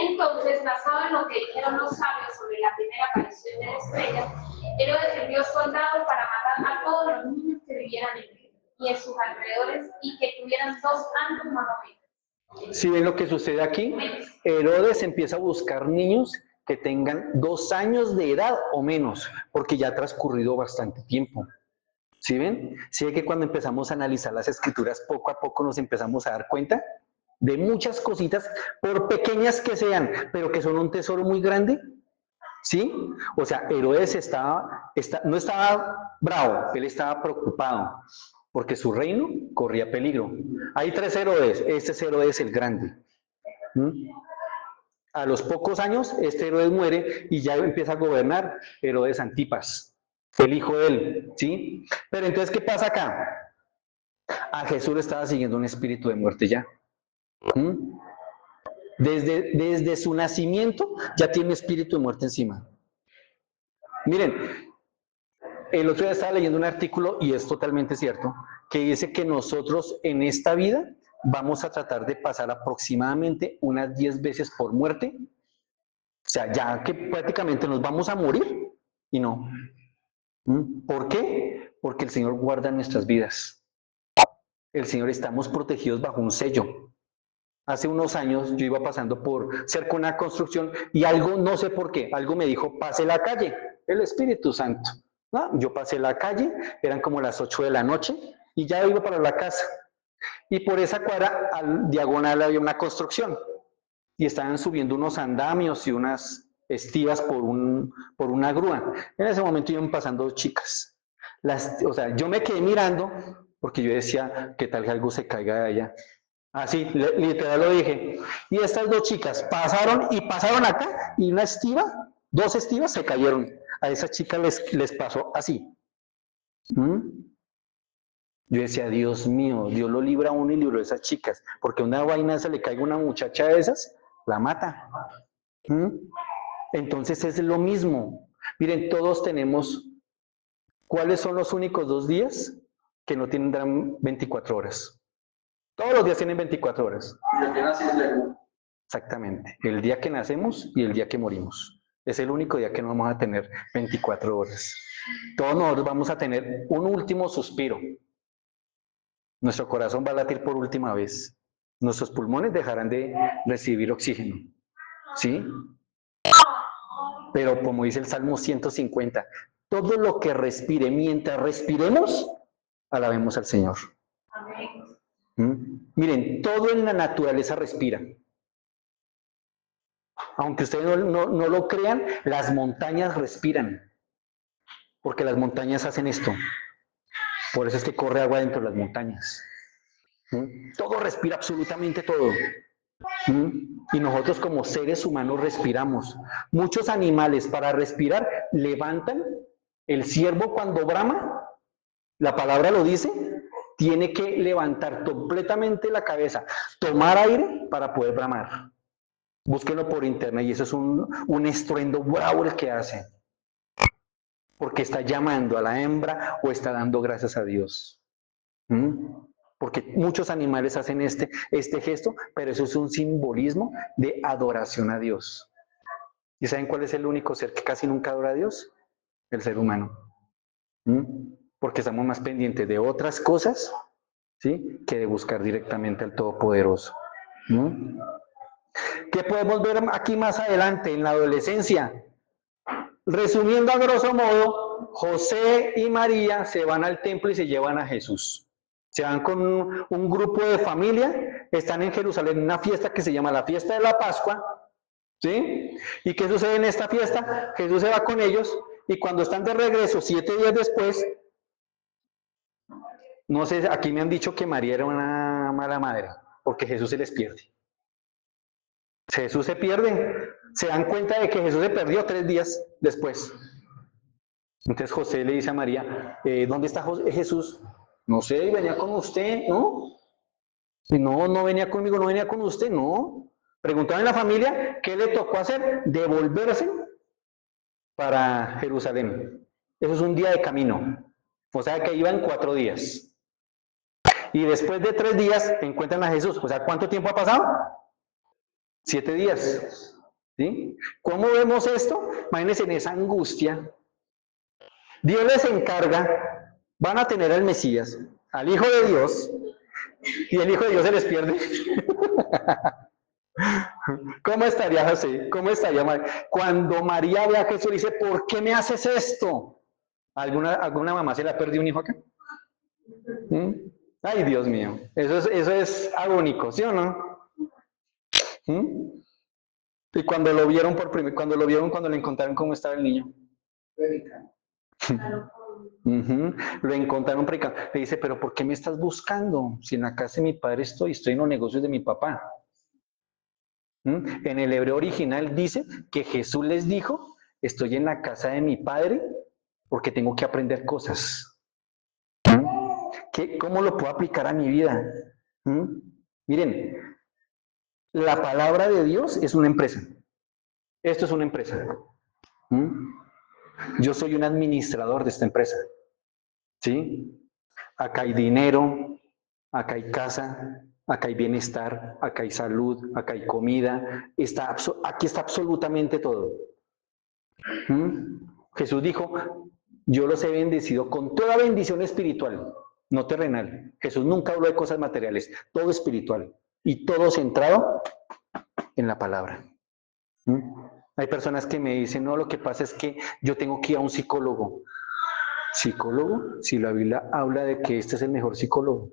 Entonces, basado en lo que dijeron los sabios sobre la primera aparición de la estrella, Herodes envió soldados para matar a todos los niños que vivieran en él y en sus alrededores y que tuvieran 2 años más o menos. ¿Sí ven lo que sucede aquí? Herodes empieza a buscar niños que tengan 2 años de edad o menos, porque ya ha transcurrido bastante tiempo. ¿Sí ven? ¿Sí ven que cuando empezamos a analizar las escrituras, poco a poco nos empezamos a dar cuenta de muchas cositas, por pequeñas que sean, pero que son un tesoro muy grande? ¿Sí? O sea, Herodes no estaba bravo, él estaba preocupado, porque su reino corría peligro. Hay 3 Herodes, este es Herodes el grande. ¿Mm? A los pocos años, este Herodes muere y ya empieza a gobernar Herodes Antipas, el hijo de él, ¿sí? Pero entonces, ¿qué pasa acá? A Jesús le estaba siguiendo un espíritu de muerte ya. ¿Mm? Desde su nacimiento ya tiene espíritu de muerte encima. Miren, el otro día estaba leyendo un artículo, y es totalmente cierto, que dice que nosotros en esta vida vamos a tratar de pasar aproximadamente unas 10 veces por muerte. O sea, ya que prácticamente nos vamos a morir y no. ¿Por qué? Porque el Señor guarda nuestras vidas. El Señor, estamos protegidos bajo un sello. Hace unos años yo iba pasando por cerca de una construcción y algo, no sé por qué, algo me dijo, pase la calle, el Espíritu Santo. ¿No? Yo pasé la calle, eran como las 8 de la noche y ya iba para la casa. Y por esa cuadra, al diagonal, había una construcción y estaban subiendo unos andamios y unas estivas por una grúa. En ese momento iban pasando chicas. O sea, yo me quedé mirando porque yo decía, ¿qué tal que algo se caiga de allá? Así, literal lo dije. Y estas 2 chicas pasaron acá y una estiva, 2 estivas se cayeron. A esas chicas les pasó así. Yo decía, Dios mío, Dios lo libra a uno y libró a esas chicas, porque una vaina se le caiga a una muchacha de esas, la mata. Entonces es lo mismo. Miren, todos tenemos, ¿cuáles son los únicos 2 días que no tendrán 24 horas? Todos los días tienen 24 horas. Exactamente, el día que nacemos y el día que morimos. Es el único día que no vamos a tener 24 horas. Todos nosotros vamos a tener un último suspiro. Nuestro corazón va a latir por última vez. Nuestros pulmones dejarán de recibir oxígeno. ¿Sí? Pero como dice el Salmo 150, todo lo que respire, mientras respiremos, alabemos al Señor. Amén. Miren, todo en la naturaleza respira. Aunque ustedes no lo crean, las montañas respiran, porque las montañas hacen esto. Por eso es que corre agua dentro de las montañas. Todo respira, absolutamente todo. Y nosotros como seres humanos respiramos. Muchos animales para respirar levantan. El ciervo cuando brama, la palabra lo dice, tiene que levantar completamente la cabeza, tomar aire para poder bramar. Búsquenlo por internet y eso es un estruendo bravo el que hace. Porque está llamando a la hembra o está dando gracias a Dios. Porque muchos animales hacen este gesto, pero eso es un simbolismo de adoración a Dios. ¿Y saben cuál es el único ser que casi nunca adora a Dios? El ser humano. Porque estamos más pendientes de otras cosas, ¿sí?, que de buscar directamente al Todopoderoso. ¿Qué podemos ver aquí más adelante en la adolescencia? Resumiendo a grosso modo, José y María se van al templo y se llevan a Jesús. Se van con un grupo de familia, están en Jerusalén en una fiesta que se llama la fiesta de la Pascua, ¿sí? ¿Y qué sucede en esta fiesta? Jesús se va con ellos y cuando están de regreso 7 días después, no sé, aquí me han dicho que María era una mala madre, porque Jesús se les pierde. Jesús se pierde, se dan cuenta de que Jesús se perdió 3 días después. Entonces José le dice a María, ¿dónde está Jesús? No sé, venía con usted, ¿no? Y no venía conmigo, no venía con usted, no. Preguntaron en la familia, ¿qué le tocó hacer? Devolverse para Jerusalén. Eso es un día de camino. O sea que iban 4 días. Y después de 3 días encuentran a Jesús. O sea, ¿cuánto tiempo ha pasado? 7 días. ¿Sí? ¿Cómo vemos esto? Imagínense en esa angustia. Dios les encarga, van a tener al Mesías, al Hijo de Dios, y el Hijo de Dios se les pierde. ¿Cómo estaría José? ¿Cómo estaría María? Cuando María ve a Jesús y dice, ¿por qué me haces esto? ¿Alguna mamá se le ha perdido un hijo acá? Ay, Dios mío, eso es agónico, ¿sí o no? Y cuando lo vieron cuando lo encontraron, ¿cómo estaba el niño? Lo encontraron predicando. Le dice, pero ¿por qué me estás buscando? Si en la casa de mi padre estoy en los negocios de mi papá. En el hebreo original dice que Jesús les dijo, estoy en la casa de mi padre porque tengo que aprender cosas. ¿Cómo lo puedo aplicar a mi vida? Miren, la palabra de Dios es una empresa. Esto es una empresa. Yo soy un administrador de esta empresa. ¿Sí? Acá hay dinero, acá hay casa, acá hay bienestar, acá hay salud, acá hay comida. Aquí está absolutamente todo. Jesús dijo, yo los he bendecido con toda bendición espiritual, no terrenal. Jesús nunca habló de cosas materiales, todo espiritual y todo centrado en la palabra. Hay personas que me dicen, no, lo que pasa es que yo tengo que ir a un psicólogo. ¿Psicólogo? Si la Biblia habla de que este es el mejor psicólogo.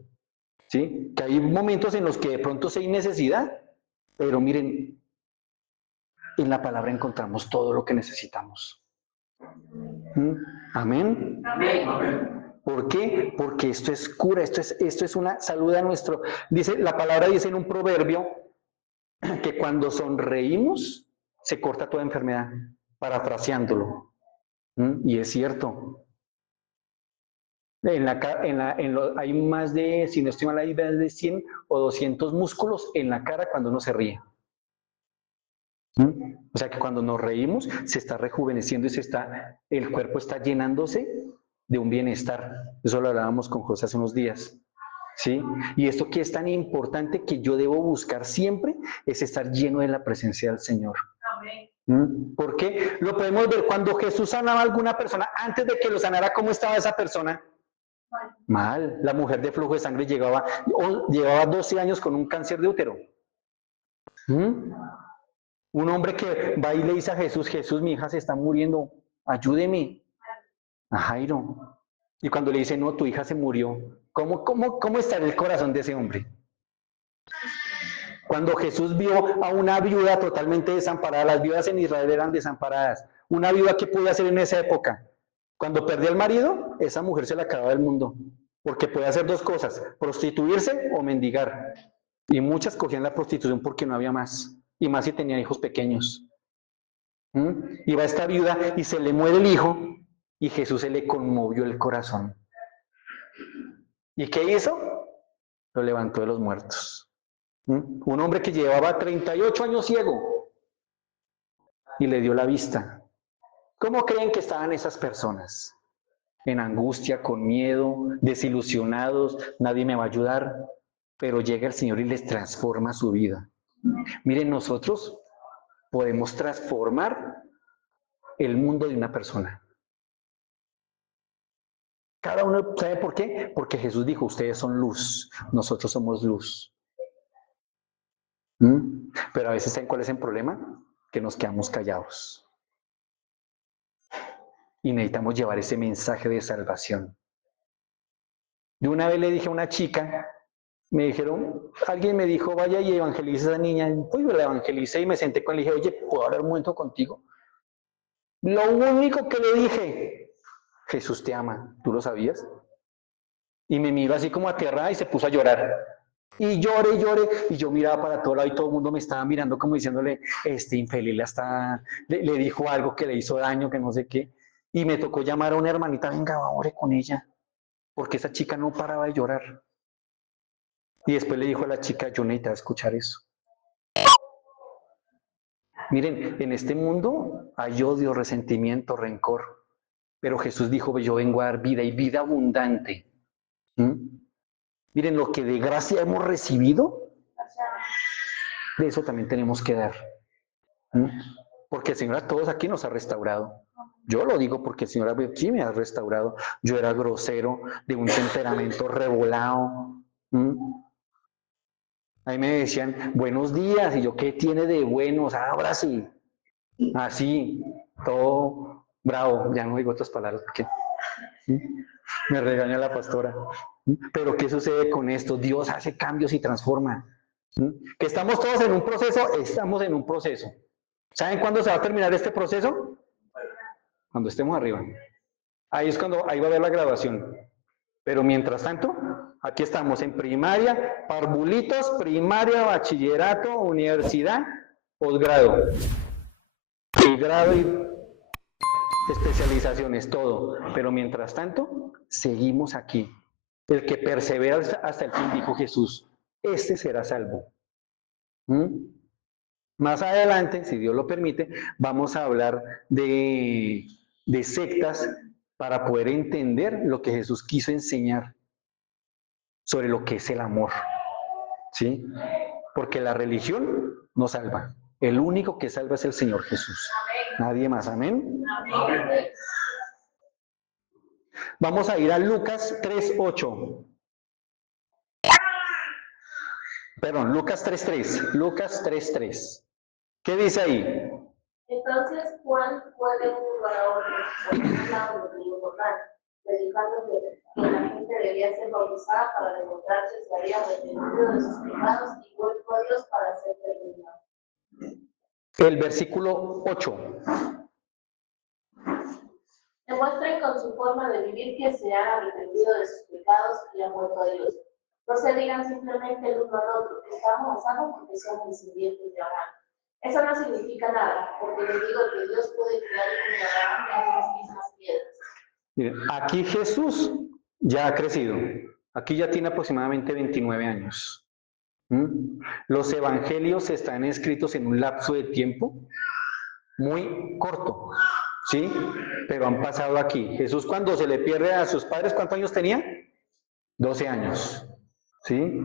¿Sí? Que hay momentos en los que de pronto sí hay necesidad, pero miren, en la palabra encontramos todo lo que necesitamos. ¿Amén? Amén. ¿Por qué? Porque esto es cura, esto es una salud a nuestro. La palabra dice en un proverbio que cuando sonreímos se corta toda enfermedad, parafraseándolo. Y es cierto. Hay más de, si no estoy mal, hay más de 100 o 200 músculos en la cara cuando uno se ríe. O sea que cuando nos reímos se está rejuveneciendo y el cuerpo está llenándose de un bienestar. Eso lo hablábamos con José hace unos días. ¿Sí? Y esto que es tan importante que yo debo buscar siempre es estar lleno de la presencia del Señor. Amén. ¿Por qué? Lo podemos ver cuando Jesús sanaba a alguna persona, antes de que lo sanara, ¿cómo estaba esa persona? Mal. La mujer de flujo de sangre llevaba 12 años con un cáncer de útero. Un hombre que va y le dice a Jesús, Jesús, mi hija se está muriendo, ayúdeme. A Jairo. Y cuando le dice, no, tu hija se murió, ¿Cómo estará el corazón de ese hombre? Cuando Jesús vio a una viuda totalmente desamparada, las viudas en Israel eran desamparadas. Una viuda, ¿qué podía hacer en esa época? Cuando perdía el marido, esa mujer se la acababa del mundo, porque puede hacer dos cosas, prostituirse o mendigar. Y muchas cogían la prostitución porque no había más, y más si tenían hijos pequeños. Y va esta viuda y se le muere el hijo, y Jesús se le conmovió el corazón. ¿Y qué hizo? Lo levantó de los muertos. Un hombre que llevaba 38 años ciego y le dio la vista. ¿Cómo creen que estaban esas personas? En angustia, con miedo, desilusionados, nadie me va a ayudar, pero llega el Señor y les transforma su vida. Miren, nosotros podemos transformar el mundo de una persona. Cada uno, ¿sabe por qué? Porque Jesús dijo, ustedes son luz, nosotros somos luz. Pero a veces, ¿saben cuál es el problema? Que nos quedamos callados. Y necesitamos llevar ese mensaje de salvación. De una vez le dije a una chica, alguien me dijo, vaya y evangelice a esa niña. Pues yo la evangelicé y me senté con él y le dije, oye, ¿puedo hablar un momento contigo? Lo único que le dije, Jesús te ama, ¿tú lo sabías? Y me miró así como aterrada y se puso a llorar. Y lloré, y yo miraba para todo lado y todo el mundo me estaba mirando como diciéndole, este infeliz le dijo algo que le hizo daño, que no sé qué. Y me tocó llamar a una hermanita, venga, ore con ella, porque esa chica no paraba de llorar. Y después le dijo a la chica, yo necesitaba escuchar eso. Miren, en este mundo hay odio, resentimiento, rencor, pero Jesús dijo, yo vengo a dar vida y vida abundante. Miren, lo que de gracia hemos recibido, de eso también tenemos que dar. Porque el Señor a todos aquí nos ha restaurado. Yo lo digo porque el Señor aquí me ha restaurado. Yo era grosero, de un temperamento revolado. Ahí me decían, buenos días, y yo, ¿qué tiene de buenos? Ahora sí. Así, todo bravo, ya no digo otras palabras porque me regaña la pastora. Pero ¿qué sucede con esto? Dios hace cambios y transforma. Que estamos todos en un proceso, estamos en un proceso. ¿Saben cuándo se va a terminar este proceso? Cuando estemos arriba. Ahí es cuando, ahí va a haber la graduación. Pero mientras tanto, aquí estamos en primaria, parvulitos, primaria, bachillerato, universidad, posgrado. Y grado y especializaciones, todo. Pero mientras tanto, seguimos aquí. El que persevera hasta el fin, dijo Jesús, este será salvo. Más adelante, si Dios lo permite, vamos a hablar de sectas para poder entender lo que Jesús quiso enseñar sobre lo que es el amor. ¿Sí? Porque la religión no salva. El único que salva es el Señor Jesús. Nadie más. Amén. Amén. Vamos a ir a Lucas 3:8. Perdón, Lucas 3:3. Lucas 3:3. ¿Qué dice ahí? Entonces Juan fue de un lugar a otro, por un lado del río Jordán, predicando que la gente debía ser bautizada para demostrar que se había arrepentido de sus pecados y vuelto a Dios para ser perdonado. El versículo 8. Demuestren con su forma de vivir que se han arrepentido de sus pecados y han vuelto a Dios. No se digan simplemente el uno al otro, estamos a salvo porque somos descendientes de Abraham. Eso no significa nada, porque les digo que Dios puede crear como Abraham en las mismas piedras. Miren, aquí Jesús ya ha crecido. Aquí ya tiene aproximadamente 29 años. Los evangelios están escritos en un lapso de tiempo muy corto, ¿sí? Pero han pasado aquí. Jesús, cuando se le pierde a sus padres, ¿cuántos años tenía? 12 años, ¿sí?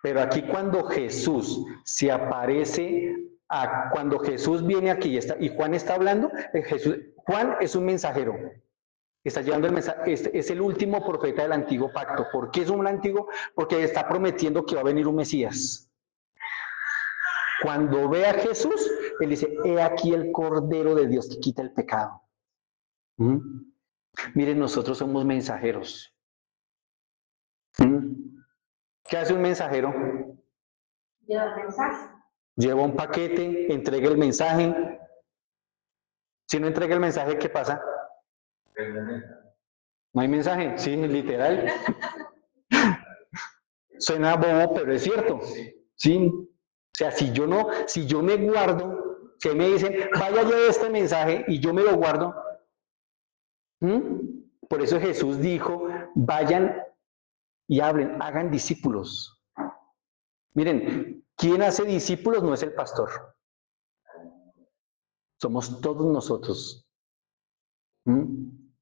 Pero aquí cuando Jesús se aparece, cuando Jesús viene aquí y Juan está hablando, Juan es un mensajero. Está llevando el mensaje, es el último profeta del antiguo pacto. ¿Por qué es un antiguo? Porque está prometiendo que va a venir un Mesías. Cuando ve a Jesús, él dice, he aquí el Cordero de Dios que quita el pecado. Miren, nosotros somos mensajeros. ¿Mm? ¿Qué hace un mensajero? Lleva el mensaje. Lleva un paquete, entrega el mensaje. Si no entrega el mensaje, ¿qué pasa? No hay mensaje, sí, literal. Suena bobo, pero es cierto. Sí. O sea, si yo me guardo, si me dicen, vaya lleve este mensaje y yo me lo guardo. Por eso Jesús dijo, vayan y hablen, hagan discípulos. Miren, quien hace discípulos no es el pastor. Somos todos nosotros.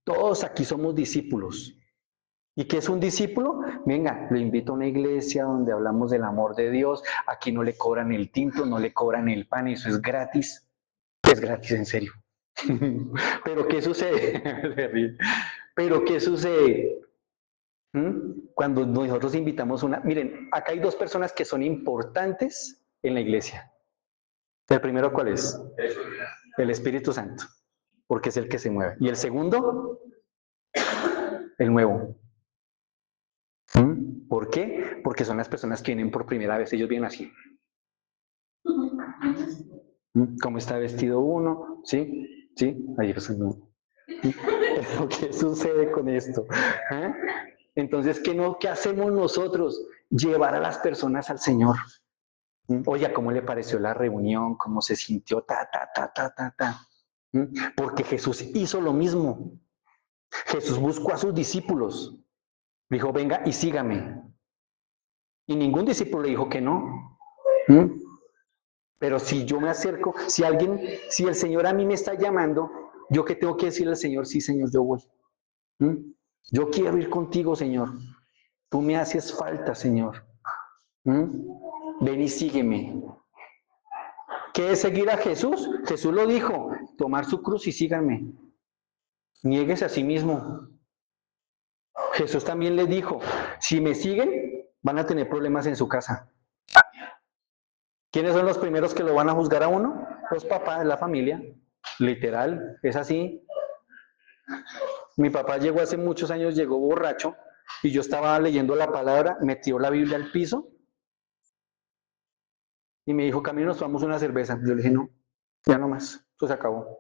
Todos aquí somos discípulos. ¿Y qué es un discípulo? Venga, lo invito a una iglesia donde hablamos del amor de Dios. Aquí no le cobran el tinto, no le cobran el pan, eso es gratis. Es gratis, en serio. Pero ¿qué sucede? Pero ¿qué sucede? Cuando nosotros invitamos una... Miren, acá hay dos personas que son importantes en la iglesia. ¿El primero cuál es? El Espíritu Santo, porque es el que se mueve. Y el segundo, el nuevo. ¿Por qué? Porque son las personas que vienen por primera vez, ellos vienen así. ¿Cómo está vestido uno? ¿Sí? ¿Sí? Ahí pues, no. Pero ¿qué sucede con esto? ¿Eh? Entonces, ¿qué hacemos nosotros? Llevar a las personas al Señor. Oye, ¿cómo le pareció la reunión? ¿Cómo se sintió? Porque Jesús hizo lo mismo. Jesús buscó a sus discípulos. Dijo, venga y sígame. Y ningún discípulo le dijo que no. Pero si yo me acerco, si el Señor a mí me está llamando, ¿yo qué tengo que decirle al Señor? Sí, Señor, yo voy. Yo quiero ir contigo, Señor. Tú me haces falta, Señor. Ven y sígueme. ¿Qué es seguir a Jesús? Jesús lo dijo, tomar su cruz y síganme. Niéguese a sí mismo. Jesús también le dijo, si me siguen, van a tener problemas en su casa. ¿Quiénes son los primeros que lo van a juzgar a uno? Los papás, la familia. Literal, es así. Mi papá llegó hace muchos años, llegó borracho, y yo estaba leyendo la palabra, metió la Biblia al piso, y me dijo, Camilo, nos tomamos una cerveza. Yo le dije, no, ya no más, eso se acabó.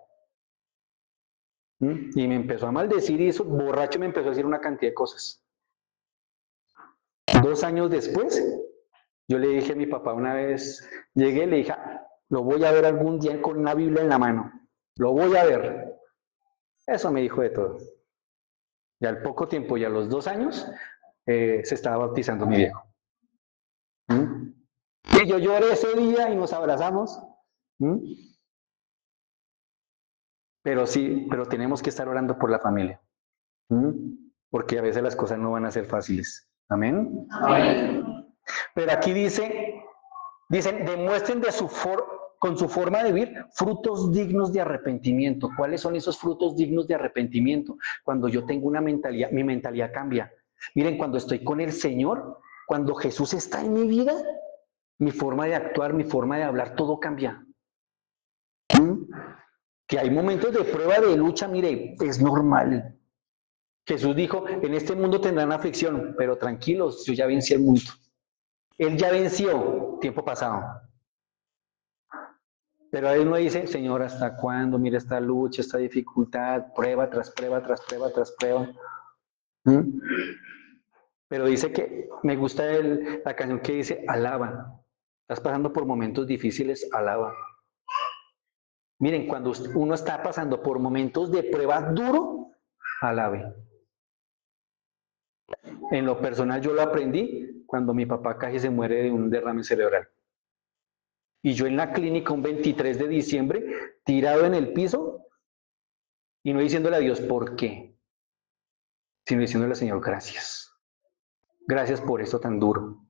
Y me empezó a maldecir y eso, borracho me empezó a decir una cantidad de cosas. 2 años después, yo le dije a mi papá una vez, llegué y le dije, lo voy a ver algún día con una Biblia en la mano, lo voy a ver. Eso me dijo de todo. Y al poco tiempo, y a los 2 años, se estaba bautizando mi viejo. Y yo lloré ese día y nos abrazamos. Pero sí, pero tenemos que estar orando por la familia. Porque a veces las cosas no van a ser fáciles. Amén. Amén. Pero aquí dicen, demuestren con su forma de vivir frutos dignos de arrepentimiento. ¿Cuáles son esos frutos dignos de arrepentimiento? Cuando yo tengo una mentalidad, mi mentalidad cambia. Miren, cuando estoy con el Señor, cuando Jesús está en mi vida, mi forma de actuar, mi forma de hablar, todo cambia. Que hay momentos de prueba, de lucha, mire, es normal. Jesús dijo, en este mundo tendrán aflicción, pero tranquilos, yo ya vencí el mundo. Él ya venció tiempo pasado. Pero ahí uno dice, Señor, ¿hasta cuándo? Mira esta lucha, esta dificultad, prueba tras prueba, tras prueba, tras prueba. Pero dice que, me gusta la canción que dice, alaba. Estás pasando por momentos difíciles, alaba. Miren, cuando uno está pasando por momentos de prueba duro, alabe. En lo personal yo lo aprendí cuando mi papá casi se muere de un derrame cerebral. Y yo en la clínica un 23 de diciembre, tirado en el piso, y no diciéndole a Dios por qué, sino diciéndole al Señor, gracias. Gracias por esto tan duro.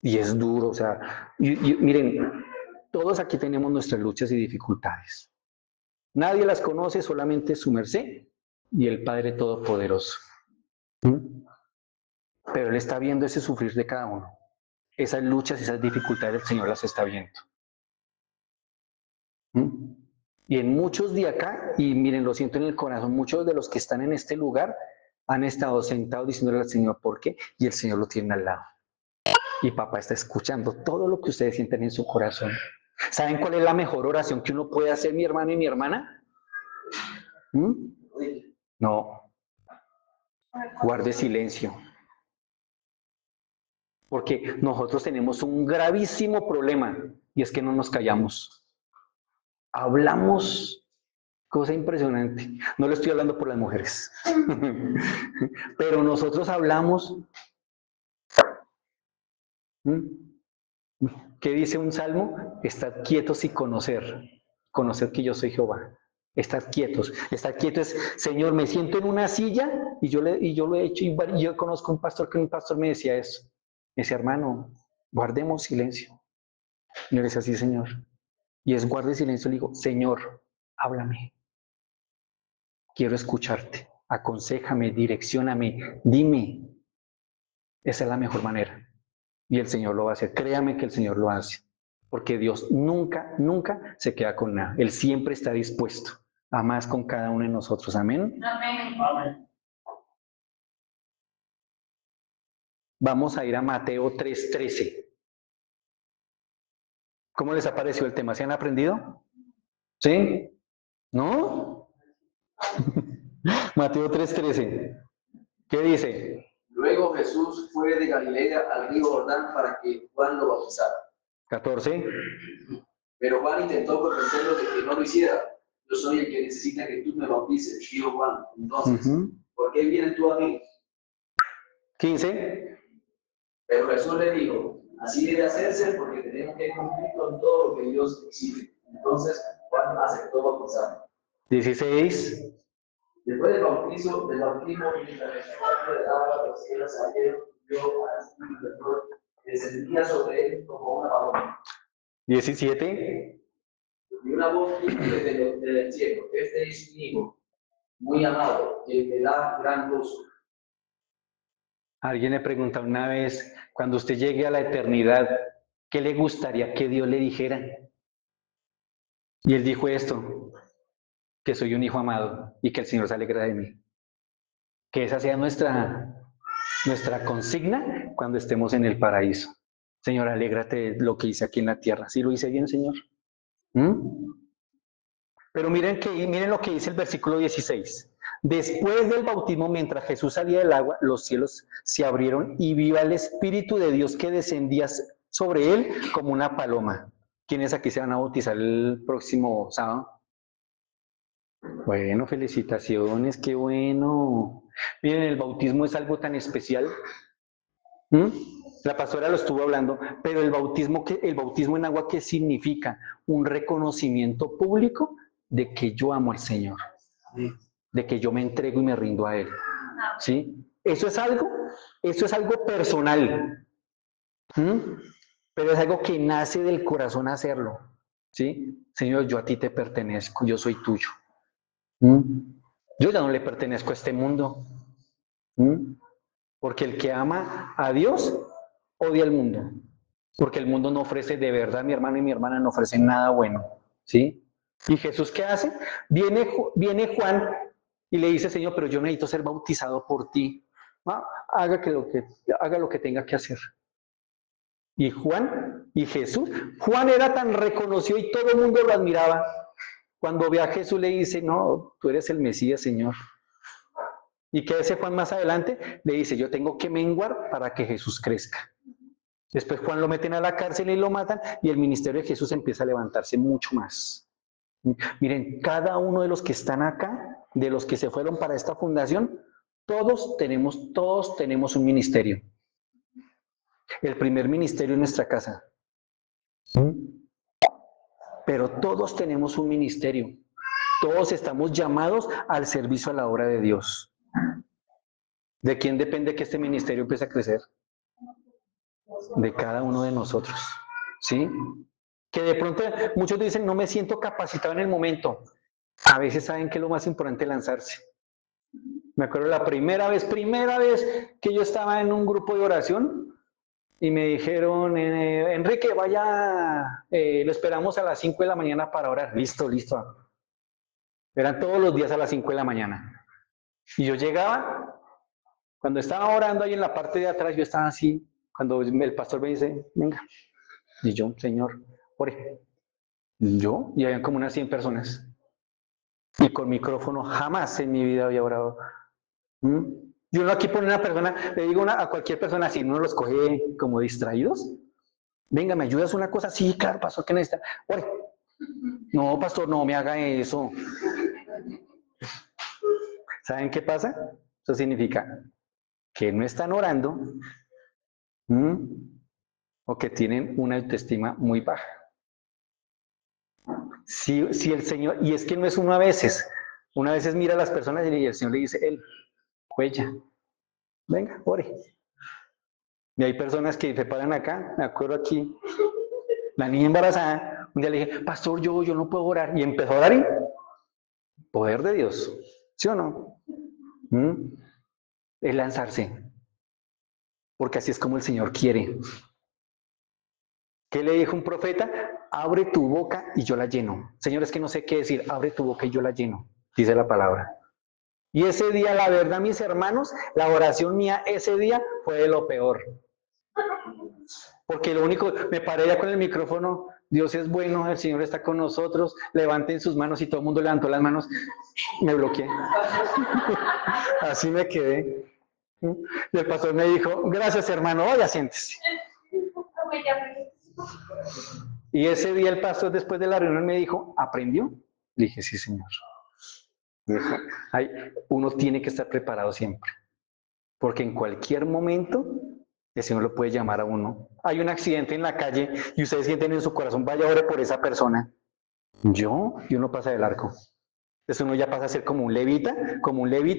Y es duro, o sea, miren, todos aquí tenemos nuestras luchas y dificultades. Nadie las conoce, solamente su merced y el Padre Todopoderoso. Pero Él está viendo ese sufrir de cada uno. Esas luchas, esas dificultades, el Señor las está viendo. Y en muchos de acá, y miren, lo siento en el corazón, muchos de los que están en este lugar han estado sentados diciéndole al Señor por qué, y el Señor lo tiene al lado. Y papá está escuchando todo lo que ustedes sienten en su corazón. ¿Saben cuál es la mejor oración que uno puede hacer, mi hermano y mi hermana? ¿Mm? No. Guarde silencio. Porque nosotros tenemos un gravísimo problema y es que no nos callamos. Hablamos, cosa impresionante. No lo estoy hablando por las mujeres, pero nosotros hablamos. ¿Qué dice un salmo? Estad quietos y conocer que yo soy Jehová. Estad quietos. Estar quieto es, Señor, me siento en una silla y yo lo he hecho. Y yo conozco un pastor que un pastor me decía eso. Me decía, hermano, guardemos silencio. Y yo le decía, sí, Señor. Y es guarde silencio. Le digo, Señor, háblame. Quiero escucharte. Aconséjame, direccióname, dime. Esa es la mejor manera. Y el Señor lo va a hacer. Créame que el Señor lo hace. Porque Dios nunca, nunca se queda con nada. Él siempre está dispuesto a más con cada uno de nosotros. Amén. Amén. Amén. Vamos a ir a Mateo 3:13. ¿Cómo les ha parecido el tema? ¿Se han aprendido? ¿Sí? ¿No? Mateo 3:13. ¿Qué dice? Luego Jesús fue de Galilea al río Jordán para que Juan lo bautizara. 14. Pero Juan intentó convencerlo de que no lo hiciera. Yo soy el que necesita que tú me bautices, dijo Juan. Entonces, ¿por qué vienes tú a mí? 15. Pero Jesús le dijo, así debe hacerse porque tenemos que cumplir con todo lo que Dios exige. Entonces Juan aceptó bautizar. 16. Después del bautismo, mientras Jesús salía del agua, los cielos se abrieron y vio al Espíritu de Dios que descendía sobre él como una paloma. 17. Y una voz dijo desde el cielo, este es mi hijo, muy amado, que me da gran gozo. Alguien le preguntó una vez, cuando usted llegue a la eternidad, ¿qué le gustaría que Dios le dijera? Y él dijo esto, que soy un hijo amado y que el Señor se alegra de mí. Que esa sea nuestra consigna cuando estemos en el paraíso. Señor, alégrate de lo que hice aquí en la tierra. ¿Sí lo hice bien, Señor? ¿Mm? Pero miren lo que dice el versículo 16. Después del bautismo, mientras Jesús salía del agua, los cielos se abrieron y vio al Espíritu de Dios que descendía sobre él como una paloma. ¿Quiénes aquí se van a bautizar el próximo sábado? Bueno, felicitaciones, qué bueno. Miren, el bautismo es algo tan especial. ¿Mm? La pastora lo estuvo hablando, pero el bautismo en agua, ¿qué significa? Un reconocimiento público de que yo amo al Señor, de que yo me entrego y me rindo a Él. ¿Sí? Eso es algo personal. ¿Mm? Pero es algo que nace del corazón hacerlo. ¿Sí? Señor, yo a ti te pertenezco, yo soy tuyo. ¿Mm? Yo ya no le pertenezco a este mundo. ¿Mm? Porque el que ama a Dios odia al mundo. Porque el mundo no ofrece de verdad, mi hermano y mi hermana no ofrecen nada bueno. ¿Sí? ¿Y Jesús qué hace? Viene Juan y le dice, Señor, pero yo necesito ser bautizado por ti. Ah, haga lo que tenga que hacer. Y Juan era tan reconocido y todo el mundo lo admiraba. Cuando ve a Jesús le dice, no, tú eres el Mesías, Señor. ¿Y qué hace Juan más adelante? Le dice, yo tengo que menguar para que Jesús crezca. Después Juan lo meten a la cárcel y lo matan y el ministerio de Jesús empieza a levantarse mucho más. Miren, cada uno de los que están acá, de los que se fueron para esta fundación, todos tenemos un ministerio. El primer ministerio en nuestra casa. Pero todos tenemos un ministerio. Todos estamos llamados al servicio a la obra de Dios. ¿De quién depende que este ministerio empiece a crecer? De cada uno de nosotros. ¿Sí? Que de pronto muchos dicen, no me siento capacitado en el momento. A veces saben que es lo más importante lanzarse. Me acuerdo la primera vez que yo estaba en un grupo de oración y me dijeron, Enrique, vaya, lo esperamos a las 5 de la mañana para orar. Listo. Eran todos los días a las 5 de la mañana. Y yo llegaba Cuando estaba orando ahí en la parte de atrás, yo estaba así, cuando el pastor me dice, venga, y yo, Señor, ore. Yo, y habían como unas 100 personas. Y con micrófono jamás en mi vida había orado. ¿Mm? Yo no aquí pone una persona, le digo a cualquier persona, si no los coge como distraídos, venga, ¿me ayudas una cosa? Sí, claro, pastor, ¿qué necesita? Ore. No, pastor, no me haga eso. ¿Saben qué pasa? Eso significa que no están orando, ¿m? O que tienen una autoestima muy baja. Si el Señor, y es que no es uno a veces, una vez mira a las personas y el Señor le dice, él, huella, venga, ore. Y hay personas que se paran acá, me acuerdo aquí, la niña embarazada, un día le dije, pastor, yo no puedo orar, y empezó a orar y poder de Dios, ¿sí o no? ¿Mm? Es lanzarse, porque así es como el Señor quiere. ¿Qué le dijo un profeta? Abre tu boca y yo la lleno. Señor, es que no sé qué decir, abre tu boca y yo la lleno, dice la palabra. Y ese día, la verdad, mis hermanos, la oración mía ese día fue de lo peor. Porque lo único, me paré ya con el micrófono, Dios es bueno, el Señor está con nosotros, levanten sus manos y todo el mundo levantó las manos, me bloqueé. Así me quedé. Y el pastor me dijo, gracias hermano, vaya, siéntese. Y ese día el pastor después de la reunión me dijo, ¿aprendió? Dije, sí señor. Dijo, uno tiene que estar preparado siempre, porque en cualquier momento el Señor lo puede llamar a uno. Hay un accidente en la calle y ustedes sienten en su corazón, vaya, ore por esa persona. Y uno pasa del arco. Entonces uno ya pasa a ser como un levita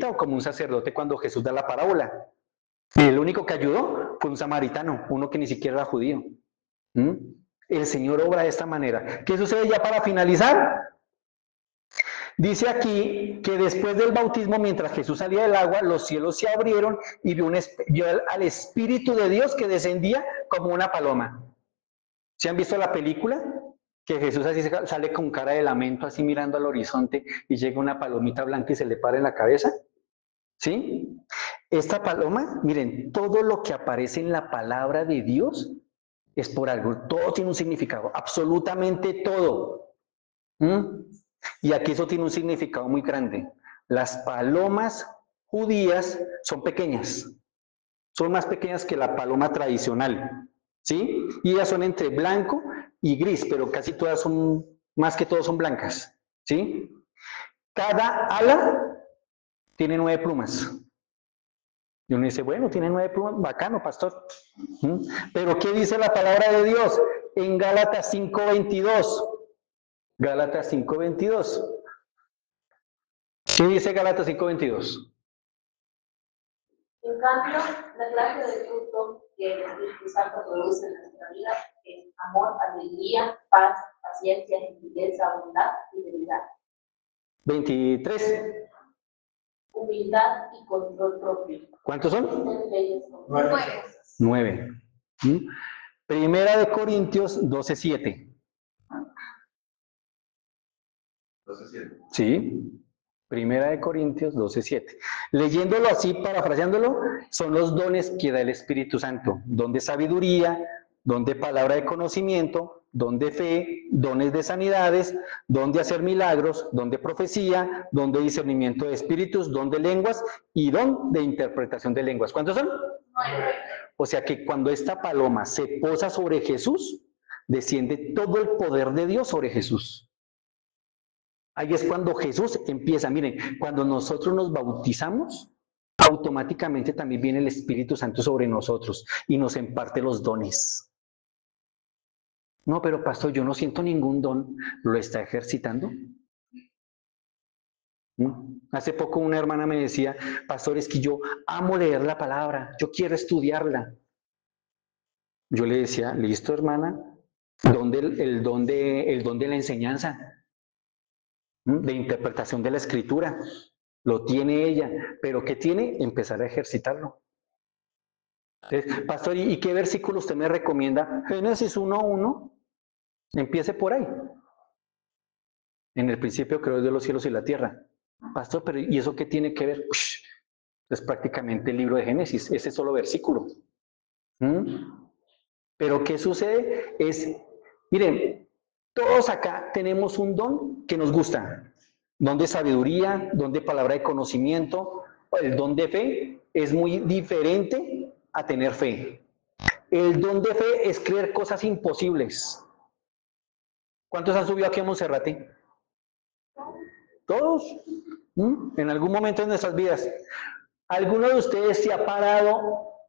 o como un sacerdote cuando Jesús da la parábola. Y el único que ayudó fue un samaritano, uno que ni siquiera era judío. ¿Mm? El Señor obra de esta manera. ¿Qué sucede ya para finalizar? Dice aquí que después del bautismo, mientras Jesús salía del agua, los cielos se abrieron y vio al Espíritu de Dios que descendía como una paloma. ¿Se han visto la película? Que Jesús así sale con cara de lamento, así mirando al horizonte y llega una palomita blanca y se le para en la cabeza. ¿Sí? Esta paloma, miren, todo lo que aparece en la palabra de Dios es por algo, todo tiene un significado, absolutamente todo. ¿Mm? Y aquí eso tiene un significado muy grande. Las palomas judías son pequeñas, son más pequeñas que la paloma tradicional, ¿sí? Y ellas son entre blanco y gris, pero casi todas son, más que todas son blancas, ¿sí? Cada ala tiene 9 plumas. Y uno dice, bueno, tiene 9 plumas, bacano, pastor. ¿Mm? Pero ¿qué dice la palabra de Dios? En Gálatas 5:22. Gálatas 5:22. ¿Qué dice Gálatas 5:22? En cambio, la clase de fruto que el Espíritu Santo produce en nuestra vida es amor, alegría, paz, paciencia, gentileza, bondad, fidelidad, 23. humildad y control propio. ¿Cuántos son? Existen leyes como 9. 9. ¿Mm? Primera de Corintios 12:7. 12:7. ¿Sí? Primera de Corintios 12:7. Leyéndolo así, parafraseándolo, son los dones que da el Espíritu Santo. Don de sabiduría, don de palabra de conocimiento, don de fe, dones de sanidades, don de hacer milagros, don de profecía, don de discernimiento de espíritus, don de lenguas y don de interpretación de lenguas. ¿Cuántos son? 9. O sea que cuando esta paloma se posa sobre Jesús, desciende todo el poder de Dios sobre Jesús. Ahí es cuando Jesús empieza. Miren, cuando nosotros nos bautizamos, automáticamente también viene el Espíritu Santo sobre nosotros y nos imparte los dones. No, pero pastor, yo no siento ningún don. ¿Lo está ejercitando? Hace poco una hermana me decía, pastor, es que yo amo leer la palabra, yo quiero estudiarla. Yo le decía, listo, hermana, ¿dónde el don de la enseñanza? De interpretación de la escritura. Lo tiene ella, pero ¿qué tiene? Empezar a ejercitarlo. Entonces, pastor, ¿y qué versículo usted me recomienda? Génesis 1:1, empiece por ahí. En el principio creó Dios los cielos y la tierra. Pastor, pero ¿y eso qué tiene que ver? Ush, Es prácticamente el libro de Génesis, ese solo versículo. Pero ¿qué sucede? Miren, todos acá tenemos un don que nos gusta. Don de sabiduría, don de palabra de conocimiento. El don de fe es muy diferente a tener fe. El don de fe es creer cosas imposibles. ¿Cuántos han subido aquí a Monserrate? Todos. En algún momento de nuestras vidas. ¿Alguno de ustedes se ha parado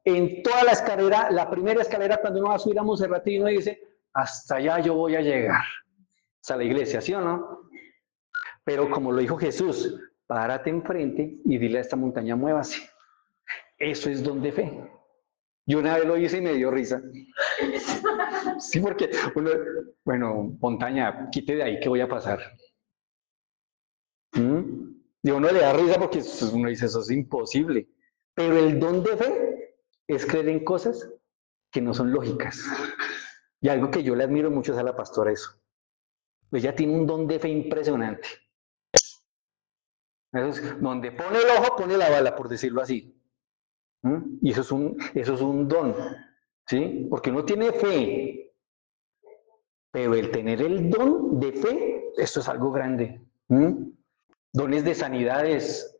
en toda la escalera, la primera escalera cuando uno va a subir a Monserrate y uno dice, hasta allá yo voy a llegar? Hasta la iglesia, ¿sí o no? Pero como lo dijo Jesús, párate enfrente y dile a esta montaña, muévase. Eso es don de fe. Yo una vez lo hice y me dio risa. Sí, porque uno, bueno, montaña, quite de ahí que voy a pasar. Y uno le da risa porque uno dice, eso es imposible. Pero el don de fe es creer en cosas que no son lógicas. Y algo que yo le admiro mucho es a la pastora eso. Ella tiene un don de fe impresionante. Donde pone el ojo, pone la bala, por decirlo así. Y eso es un don, ¿sí? Porque uno tiene fe, pero el tener el don de fe, esto es algo grande. Dones de sanidades.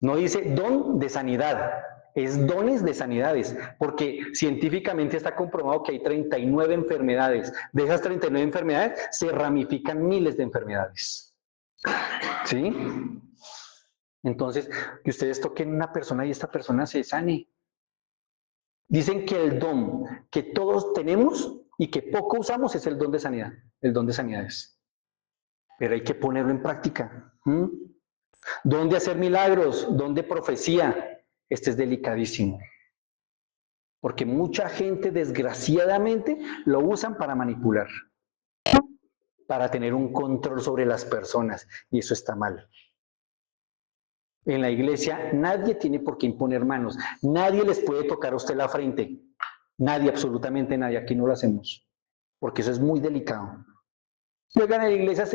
No dice don de sanidad, es dones de sanidades, porque científicamente está comprobado que hay 39 enfermedades. De esas 39 enfermedades se ramifican miles de enfermedades. ¿Sí? Entonces, que ustedes toquen a una persona y esta persona se sane. Dicen que el don que todos tenemos y que poco usamos es el don de sanidad, el don de sanidades. Pero hay que ponerlo en práctica. Don de hacer milagros, don de profecía. Este es delicadísimo. Porque mucha gente, desgraciadamente, lo usan para manipular, para tener un control sobre las personas. Y eso está mal. En la iglesia nadie tiene por qué imponer manos. Nadie les puede tocar a usted la frente. Nadie, absolutamente nadie. Aquí no lo hacemos. Porque eso es muy delicado. Llegan a la iglesia,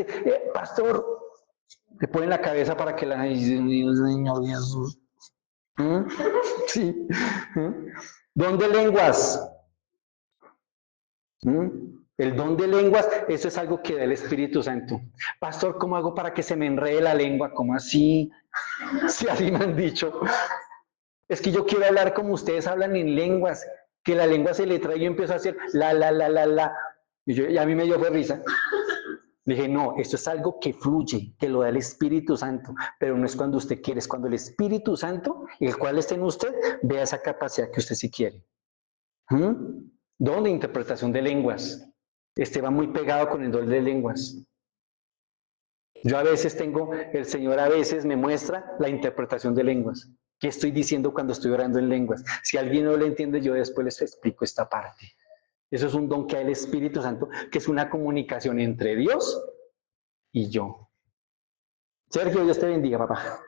pastor, le ponen la cabeza para que la... Señor Jesús. Sí. Don de lenguas. El don de lenguas, eso es algo que da el Espíritu Santo. Pastor, ¿cómo hago para que se me enrede la lengua? ¿Cómo así? Si así me han dicho. Es que yo quiero hablar como ustedes hablan en lenguas, que la lengua se le trae y yo empiezo a hacer la. Y a mí me dio fue risa. Dije, no, esto es algo que fluye, que lo da el Espíritu Santo, pero no es cuando usted quiere, es cuando el Espíritu Santo, el cual está en usted, vea esa capacidad que usted sí quiere. Don de interpretación de lenguas. Este va muy pegado con el don de lenguas. Yo a veces el Señor a veces me muestra la interpretación de lenguas. ¿Qué estoy diciendo cuando estoy orando en lenguas? Si alguien no lo entiende, yo después les explico esta parte. Eso es un don que da el Espíritu Santo, que es una comunicación entre Dios y yo. Sergio, Dios te bendiga, papá.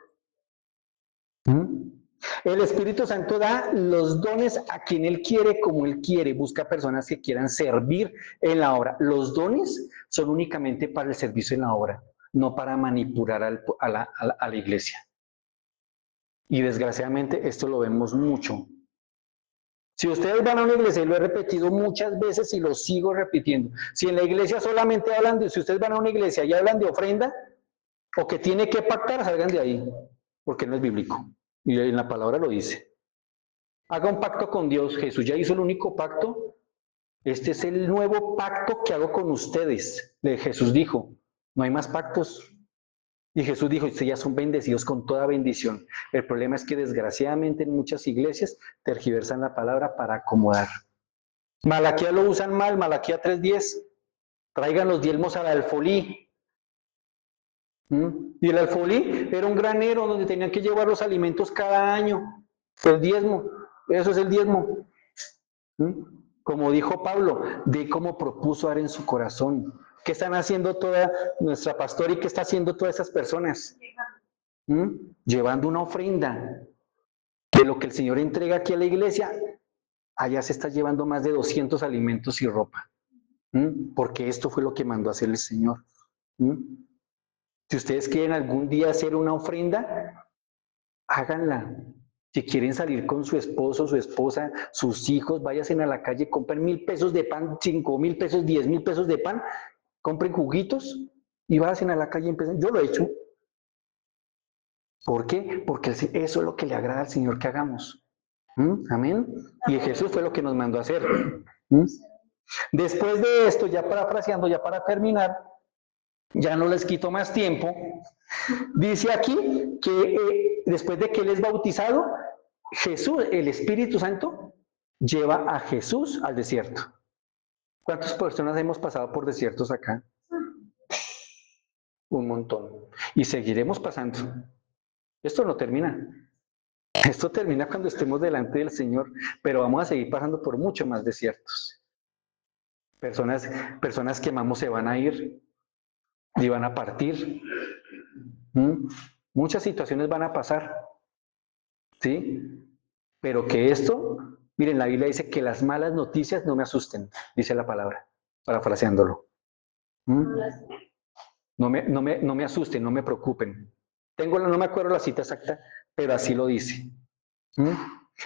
El Espíritu Santo da los dones a quien Él quiere, como Él quiere. Busca personas que quieran servir en la obra. Los dones son únicamente para el servicio en la obra, no para manipular a la iglesia. Y desgraciadamente esto lo vemos mucho. Si ustedes van a una iglesia, y lo he repetido muchas veces y lo sigo repitiendo, si en la iglesia solamente hablan si ustedes van a una iglesia y hablan de ofrenda, o que tiene que pactar, salgan de ahí, porque no es bíblico. Y en la palabra lo dice. Haga un pacto con Dios. Jesús ya hizo el único pacto. Este es el nuevo pacto que hago con ustedes. Jesús dijo, no hay más pactos. Y Jesús dijo, ustedes ya son bendecidos con toda bendición. El problema es que desgraciadamente en muchas iglesias tergiversan la palabra para acomodar. Malaquía lo usan mal, Malaquía 3:10. Traigan los diezmos al alfolí. Y el alfolí era un granero donde tenían que llevar los alimentos cada año. El diezmo, eso es el diezmo. Como dijo Pablo, de cómo propuso dar en su corazón. ¿Qué están haciendo toda nuestra pastora y qué está haciendo todas esas personas? Llevando una ofrenda de lo que el Señor entrega aquí a la iglesia. Allá se está llevando más de 200 alimentos y ropa. Porque esto fue lo que mandó a hacer el Señor. Si ustedes quieren algún día hacer una ofrenda, háganla. Si quieren salir con su esposo, su esposa, sus hijos, váyanse a la calle, compren 1.000 pesos de pan, 5.000 pesos, 10.000 pesos de pan, compren juguitos y váyanse a la calle y empiecen. Yo lo he hecho. ¿Por qué? Porque eso es lo que le agrada al Señor que hagamos. Amén. Y Jesús fue lo que nos mandó a hacer. Después de esto, ya parafraseando, ya para terminar, ya no les quito más tiempo. Dice aquí que después de que él es bautizado, Jesús, el Espíritu Santo, lleva a Jesús al desierto. ¿Cuántas personas hemos pasado por desiertos acá? Un montón. Y seguiremos pasando. Esto no termina. Esto termina cuando estemos delante del Señor, pero vamos a seguir pasando por mucho más desiertos. Personas que amamos se van a ir y van a partir. Muchas situaciones van a pasar. ¿Sí? Pero que esto, miren, la Biblia dice que las malas noticias no me asusten, dice la palabra, parafraseándolo. No me asusten, no me preocupen. No me acuerdo la cita exacta, pero así lo dice.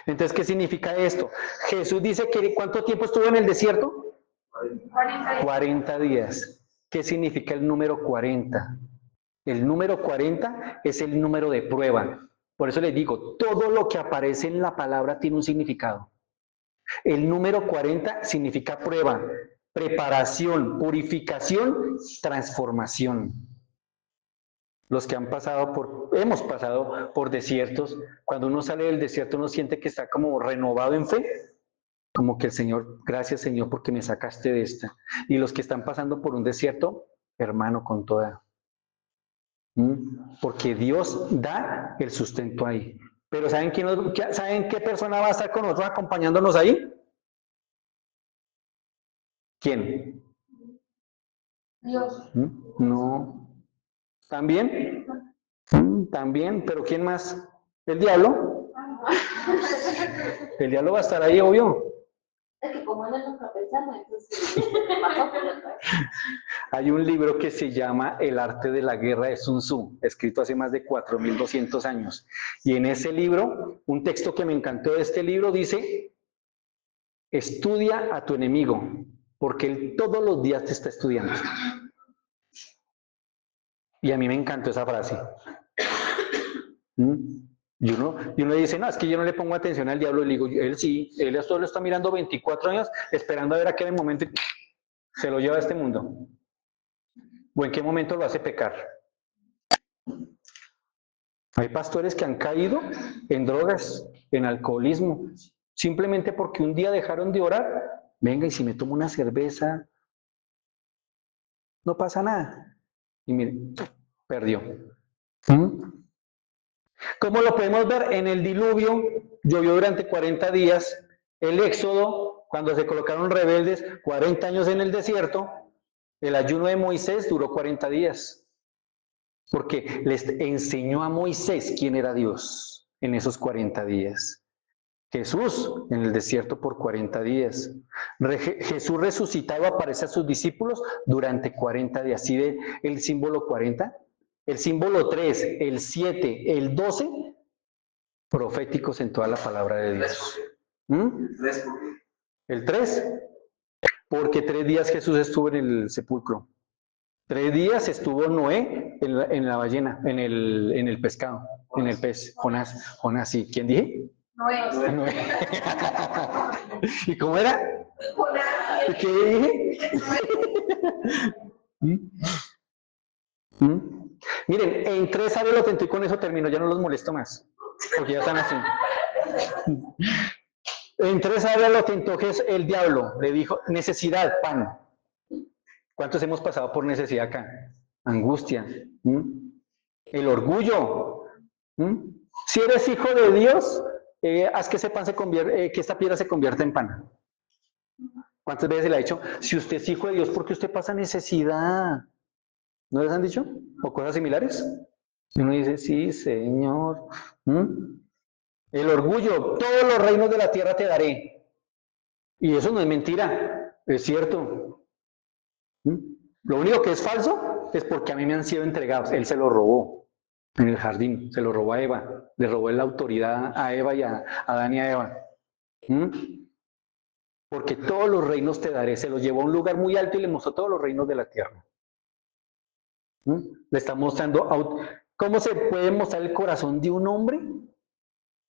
Entonces, ¿qué significa esto? Jesús dice que ¿cuánto tiempo estuvo en el desierto? 40 días. ¿Qué significa el número 40? El número 40 es el número de prueba. Por eso les digo, todo lo que aparece en la palabra tiene un significado. El número 40 significa prueba, preparación, purificación, transformación. Los que hemos pasado por desiertos, cuando uno sale del desierto uno siente que está como renovado en fe, como que el Señor, gracias Señor porque me sacaste de esta. Y los que están pasando por un desierto, hermano, con toda. Porque Dios da el sustento ahí. Pero ¿saben qué persona va a estar con nosotros acompañándonos ahí? ¿Quién? Dios. No. ¿También? También, pero ¿quién más? ¿El diablo? El diablo va a estar ahí, obvio. Es que como él es nuestra persona, entonces pasó por la Hay un libro que se llama El arte de la guerra de Sun Tzu, escrito hace más de 4.200 años. Y en ese libro, un texto que me encantó de este libro dice, estudia a tu enemigo, porque él todos los días te está estudiando. Y a mí me encantó esa frase. Y uno dice, no, es que yo no le pongo atención al diablo. Le digo, él sí, él esto lo está mirando 24 años, esperando a ver a qué momento se lo lleva a este mundo. ¿O en qué momento lo hace pecar? Hay pastores que han caído en drogas, en alcoholismo, simplemente porque un día dejaron de orar. Venga, y si me tomo una cerveza, no pasa nada. Y mire, perdió. ¿Cómo lo podemos ver? En el diluvio llovió durante 40 días. El éxodo, cuando se colocaron rebeldes, 40 años en el desierto. El ayuno de Moisés duró 40 días. Porque les enseñó a Moisés quién era Dios en esos 40 días. Jesús en el desierto por 40 días. Jesús resucitado aparece a sus discípulos durante 40 días. ¿Sí ve el símbolo 40? El símbolo 3, el 7, el 12, proféticos en toda la palabra de Dios. El 3, porque 3 días Jesús estuvo en el sepulcro. 3 días estuvo Noé en la ballena, en el pescado, en el pez. Jonás, sí. ¿Quién dije? Noé. ¿Y cómo era? ¿Y qué dije? Miren, en 3 áreas lo tenté y con eso termino, ya no los molesto más, porque ya están así. En 3 áreas lo tentó el diablo, le dijo, necesidad, pan. ¿Cuántos hemos pasado por necesidad acá? Angustia. El orgullo. Si eres hijo de Dios, haz que ese pan que esta piedra se convierta en pan. ¿Cuántas veces le ha dicho? Si usted es hijo de Dios, ¿por qué usted pasa necesidad? ¿No les han dicho? ¿O cosas similares? Y uno dice, sí, Señor. El orgullo, todos los reinos de la tierra te daré. Y eso no es mentira, es cierto. Lo único que es falso es porque a mí me han sido entregados. Él se lo robó. en el jardín, se lo robó a Eva, le robó la autoridad a Eva y a Adán y a Eva. Porque todos los reinos te daré, se los llevó a un lugar muy alto y le mostró todos los reinos de la tierra. Le está mostrando, ¿cómo se puede mostrar el corazón de un hombre?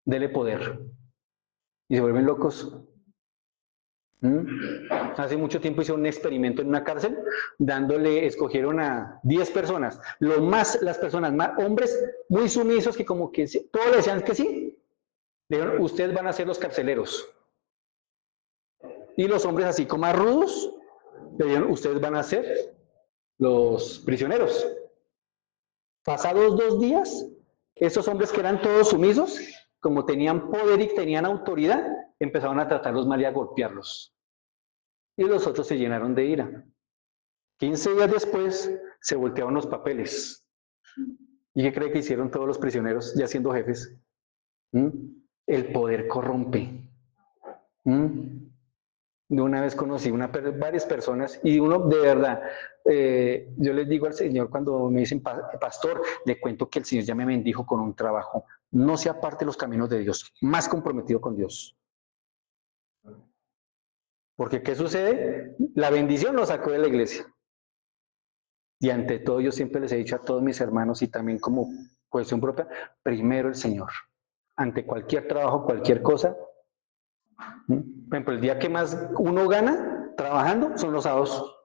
Dele poder. Y se vuelven locos. Hace mucho tiempo hice un experimento en una cárcel, escogieron a 10 personas, las personas más, hombres muy sumisos que como que todos le decían que sí, le dijeron, ustedes van a ser los carceleros. Y los hombres así como más rudos, le dijeron, ustedes van a ser los prisioneros. Pasados 2 días, esos hombres que eran todos sumisos, como tenían poder y tenían autoridad, empezaron a tratarlos mal y a golpearlos. Y los otros se llenaron de ira. 15 días después, se voltearon los papeles. ¿Y qué cree que hicieron todos los prisioneros, ya siendo jefes? El poder corrompe. De una vez conocí varias personas y uno de verdad, yo les digo al Señor cuando me dicen, pastor, le cuento que el Señor ya me bendijo con un trabajo. No se aparte los caminos de Dios, más comprometido con Dios. Porque ¿qué sucede? La bendición lo sacó de la iglesia. Y ante todo yo siempre les he dicho a todos mis hermanos y también como cuestión propia, primero el Señor. Ante cualquier trabajo, cualquier cosa. Por ejemplo, el día que más uno gana trabajando son los sábados.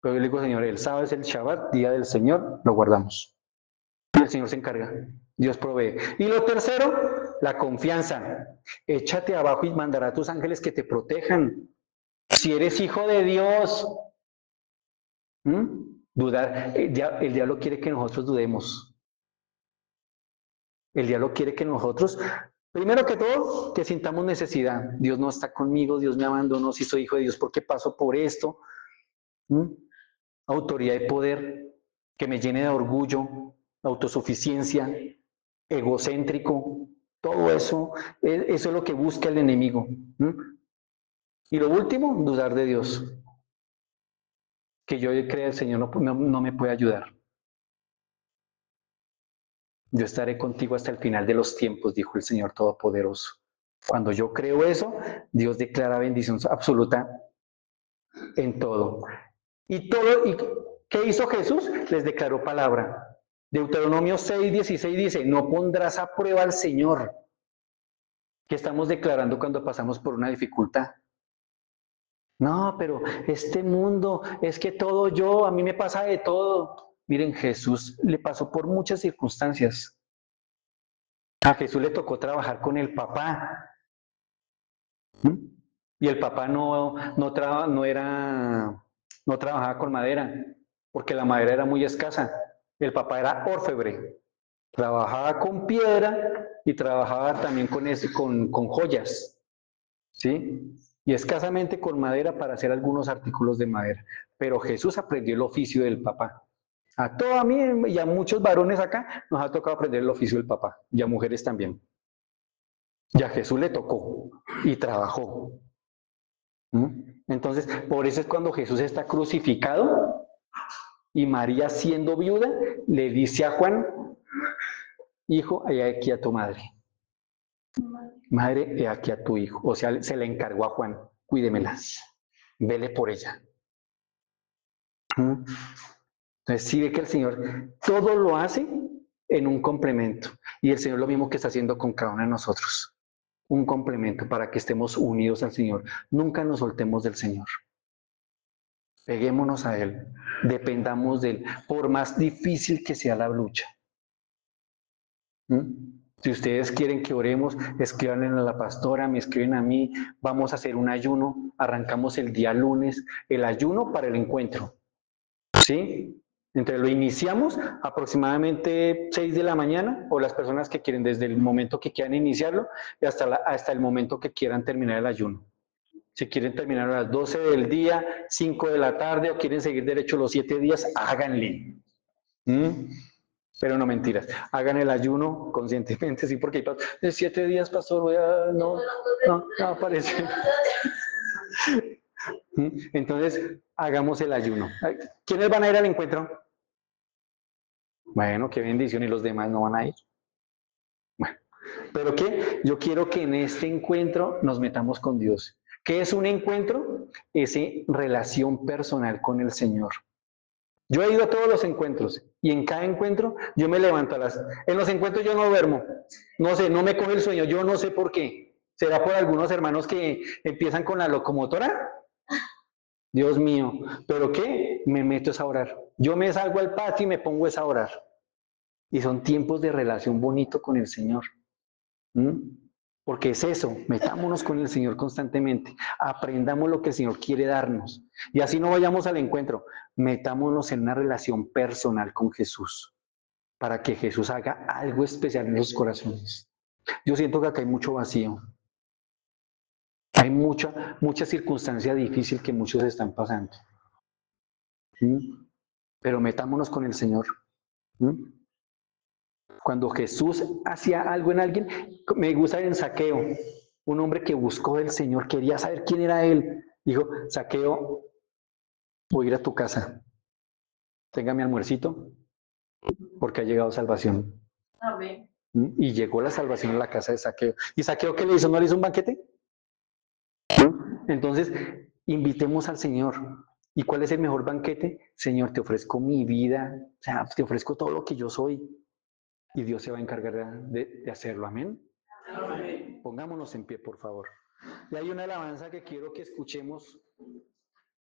Pero yo le digo, Señor, el sábado es el Shabbat, día del Señor, lo guardamos. Y el Señor se encarga. Dios provee. Y lo tercero, la confianza. Échate abajo y mandará a tus ángeles que te protejan. Si eres hijo de Dios, dudar, el diablo quiere que nosotros dudemos. El diablo quiere que nosotros, primero que todo, que sintamos necesidad. Dios no está conmigo, Dios me abandonó, si soy hijo de Dios, ¿por qué paso por esto? Autoridad y poder que me llene de orgullo, autosuficiencia, egocéntrico, todo eso, eso es lo que busca el enemigo. Y lo último, dudar de Dios. Que yo crea el Señor no me puede ayudar. Yo estaré contigo hasta el final de los tiempos, dijo el Señor Todopoderoso. Cuando yo creo eso, Dios declara bendición absoluta en todo. ¿Y qué hizo Jesús? Les declaró palabra. Deuteronomio 6:16 dice, no pondrás a prueba al Señor. ¿Qué estamos declarando cuando pasamos por una dificultad? No, pero este mundo, es que a mí me pasa de todo. Miren, Jesús le pasó por muchas circunstancias. A Jesús le tocó trabajar con el papá. Y el papá no trabajaba con madera, porque la madera era muy escasa. El papá era orfebre. Trabajaba con piedra y trabajaba también con joyas, ¿sí? Y escasamente con madera para hacer algunos artículos de madera. Pero Jesús aprendió el oficio del papá. A mí y a muchos varones acá nos ha tocado aprender el oficio del papá, y a mujeres también. Y a Jesús le tocó y trabajó. Entonces, por eso es cuando Jesús está crucificado y María, siendo viuda, le dice a Juan, hijo, he aquí a tu madre. Madre, he aquí a tu hijo. O sea, se le encargó a Juan, cuídemela, vele por ella. Entonces, sí ve que el Señor todo lo hace en un complemento. Y el Señor lo mismo que está haciendo con cada uno de nosotros. Un complemento para que estemos unidos al Señor. Nunca nos soltemos del Señor. Peguémonos a Él. Dependamos de Él. Por más difícil que sea la lucha. Si ustedes quieren que oremos, escríbanle a la pastora, me escriben a mí, vamos a hacer un ayuno, arrancamos el día lunes, el ayuno para el encuentro, ¿sí? Entonces lo iniciamos aproximadamente 6 de la mañana, o las personas que quieren desde el momento que quieran iniciarlo, y hasta el momento que quieran terminar el ayuno. Si quieren terminar a las 12 del día, 5 de la tarde, o quieren seguir derecho los 7 días, háganle. Pero no mentiras, hagan el ayuno conscientemente, sí, porque de 7 días, pastor, no aparece. Entonces, hagamos el ayuno. ¿Quiénes van a ir al encuentro? Bueno, qué bendición, y los demás no van a ir. Bueno, pero ¿qué? Yo quiero que en este encuentro nos metamos con Dios. ¿Qué es un encuentro? Es relación personal con el Señor. Yo he ido a todos los encuentros y en cada encuentro yo me levanto a las... En los encuentros yo no duermo, no sé, no me coge el sueño, yo no sé por qué. ¿Será por algunos hermanos que empiezan con la locomotora? Dios mío, ¿pero qué? Me meto a orar. Yo me salgo al patio y me pongo a orar. Y son tiempos de relación bonito con el Señor. ¿Mm? Porque es eso, metámonos con el Señor constantemente, aprendamos lo que el Señor quiere darnos. Y así no vayamos al encuentro, metámonos en una relación personal con Jesús, para que Jesús haga algo especial en los corazones. Yo siento que acá hay mucho vacío, hay mucha circunstancia difícil que muchos están pasando. ¿Mm? Pero metámonos con el Señor. ¿Mm? Cuando Jesús hacía algo en alguien, me gusta en Zaqueo, un hombre que buscó del Señor, quería saber quién era él. Dijo, Zaqueo, voy a ir a tu casa, tenga mi almuercito, porque ha llegado salvación. Amén. Y llegó la salvación a la casa de Zaqueo. ¿Y Zaqueo qué le hizo? ¿No le hizo un banquete? Entonces, invitemos al Señor. ¿Y cuál es el mejor banquete? Señor, te ofrezco mi vida, o sea, te ofrezco todo lo que yo soy. Y Dios se va a encargar de hacerlo. Amén. Pongámonos en pie, por favor. Y hay una alabanza que quiero que escuchemos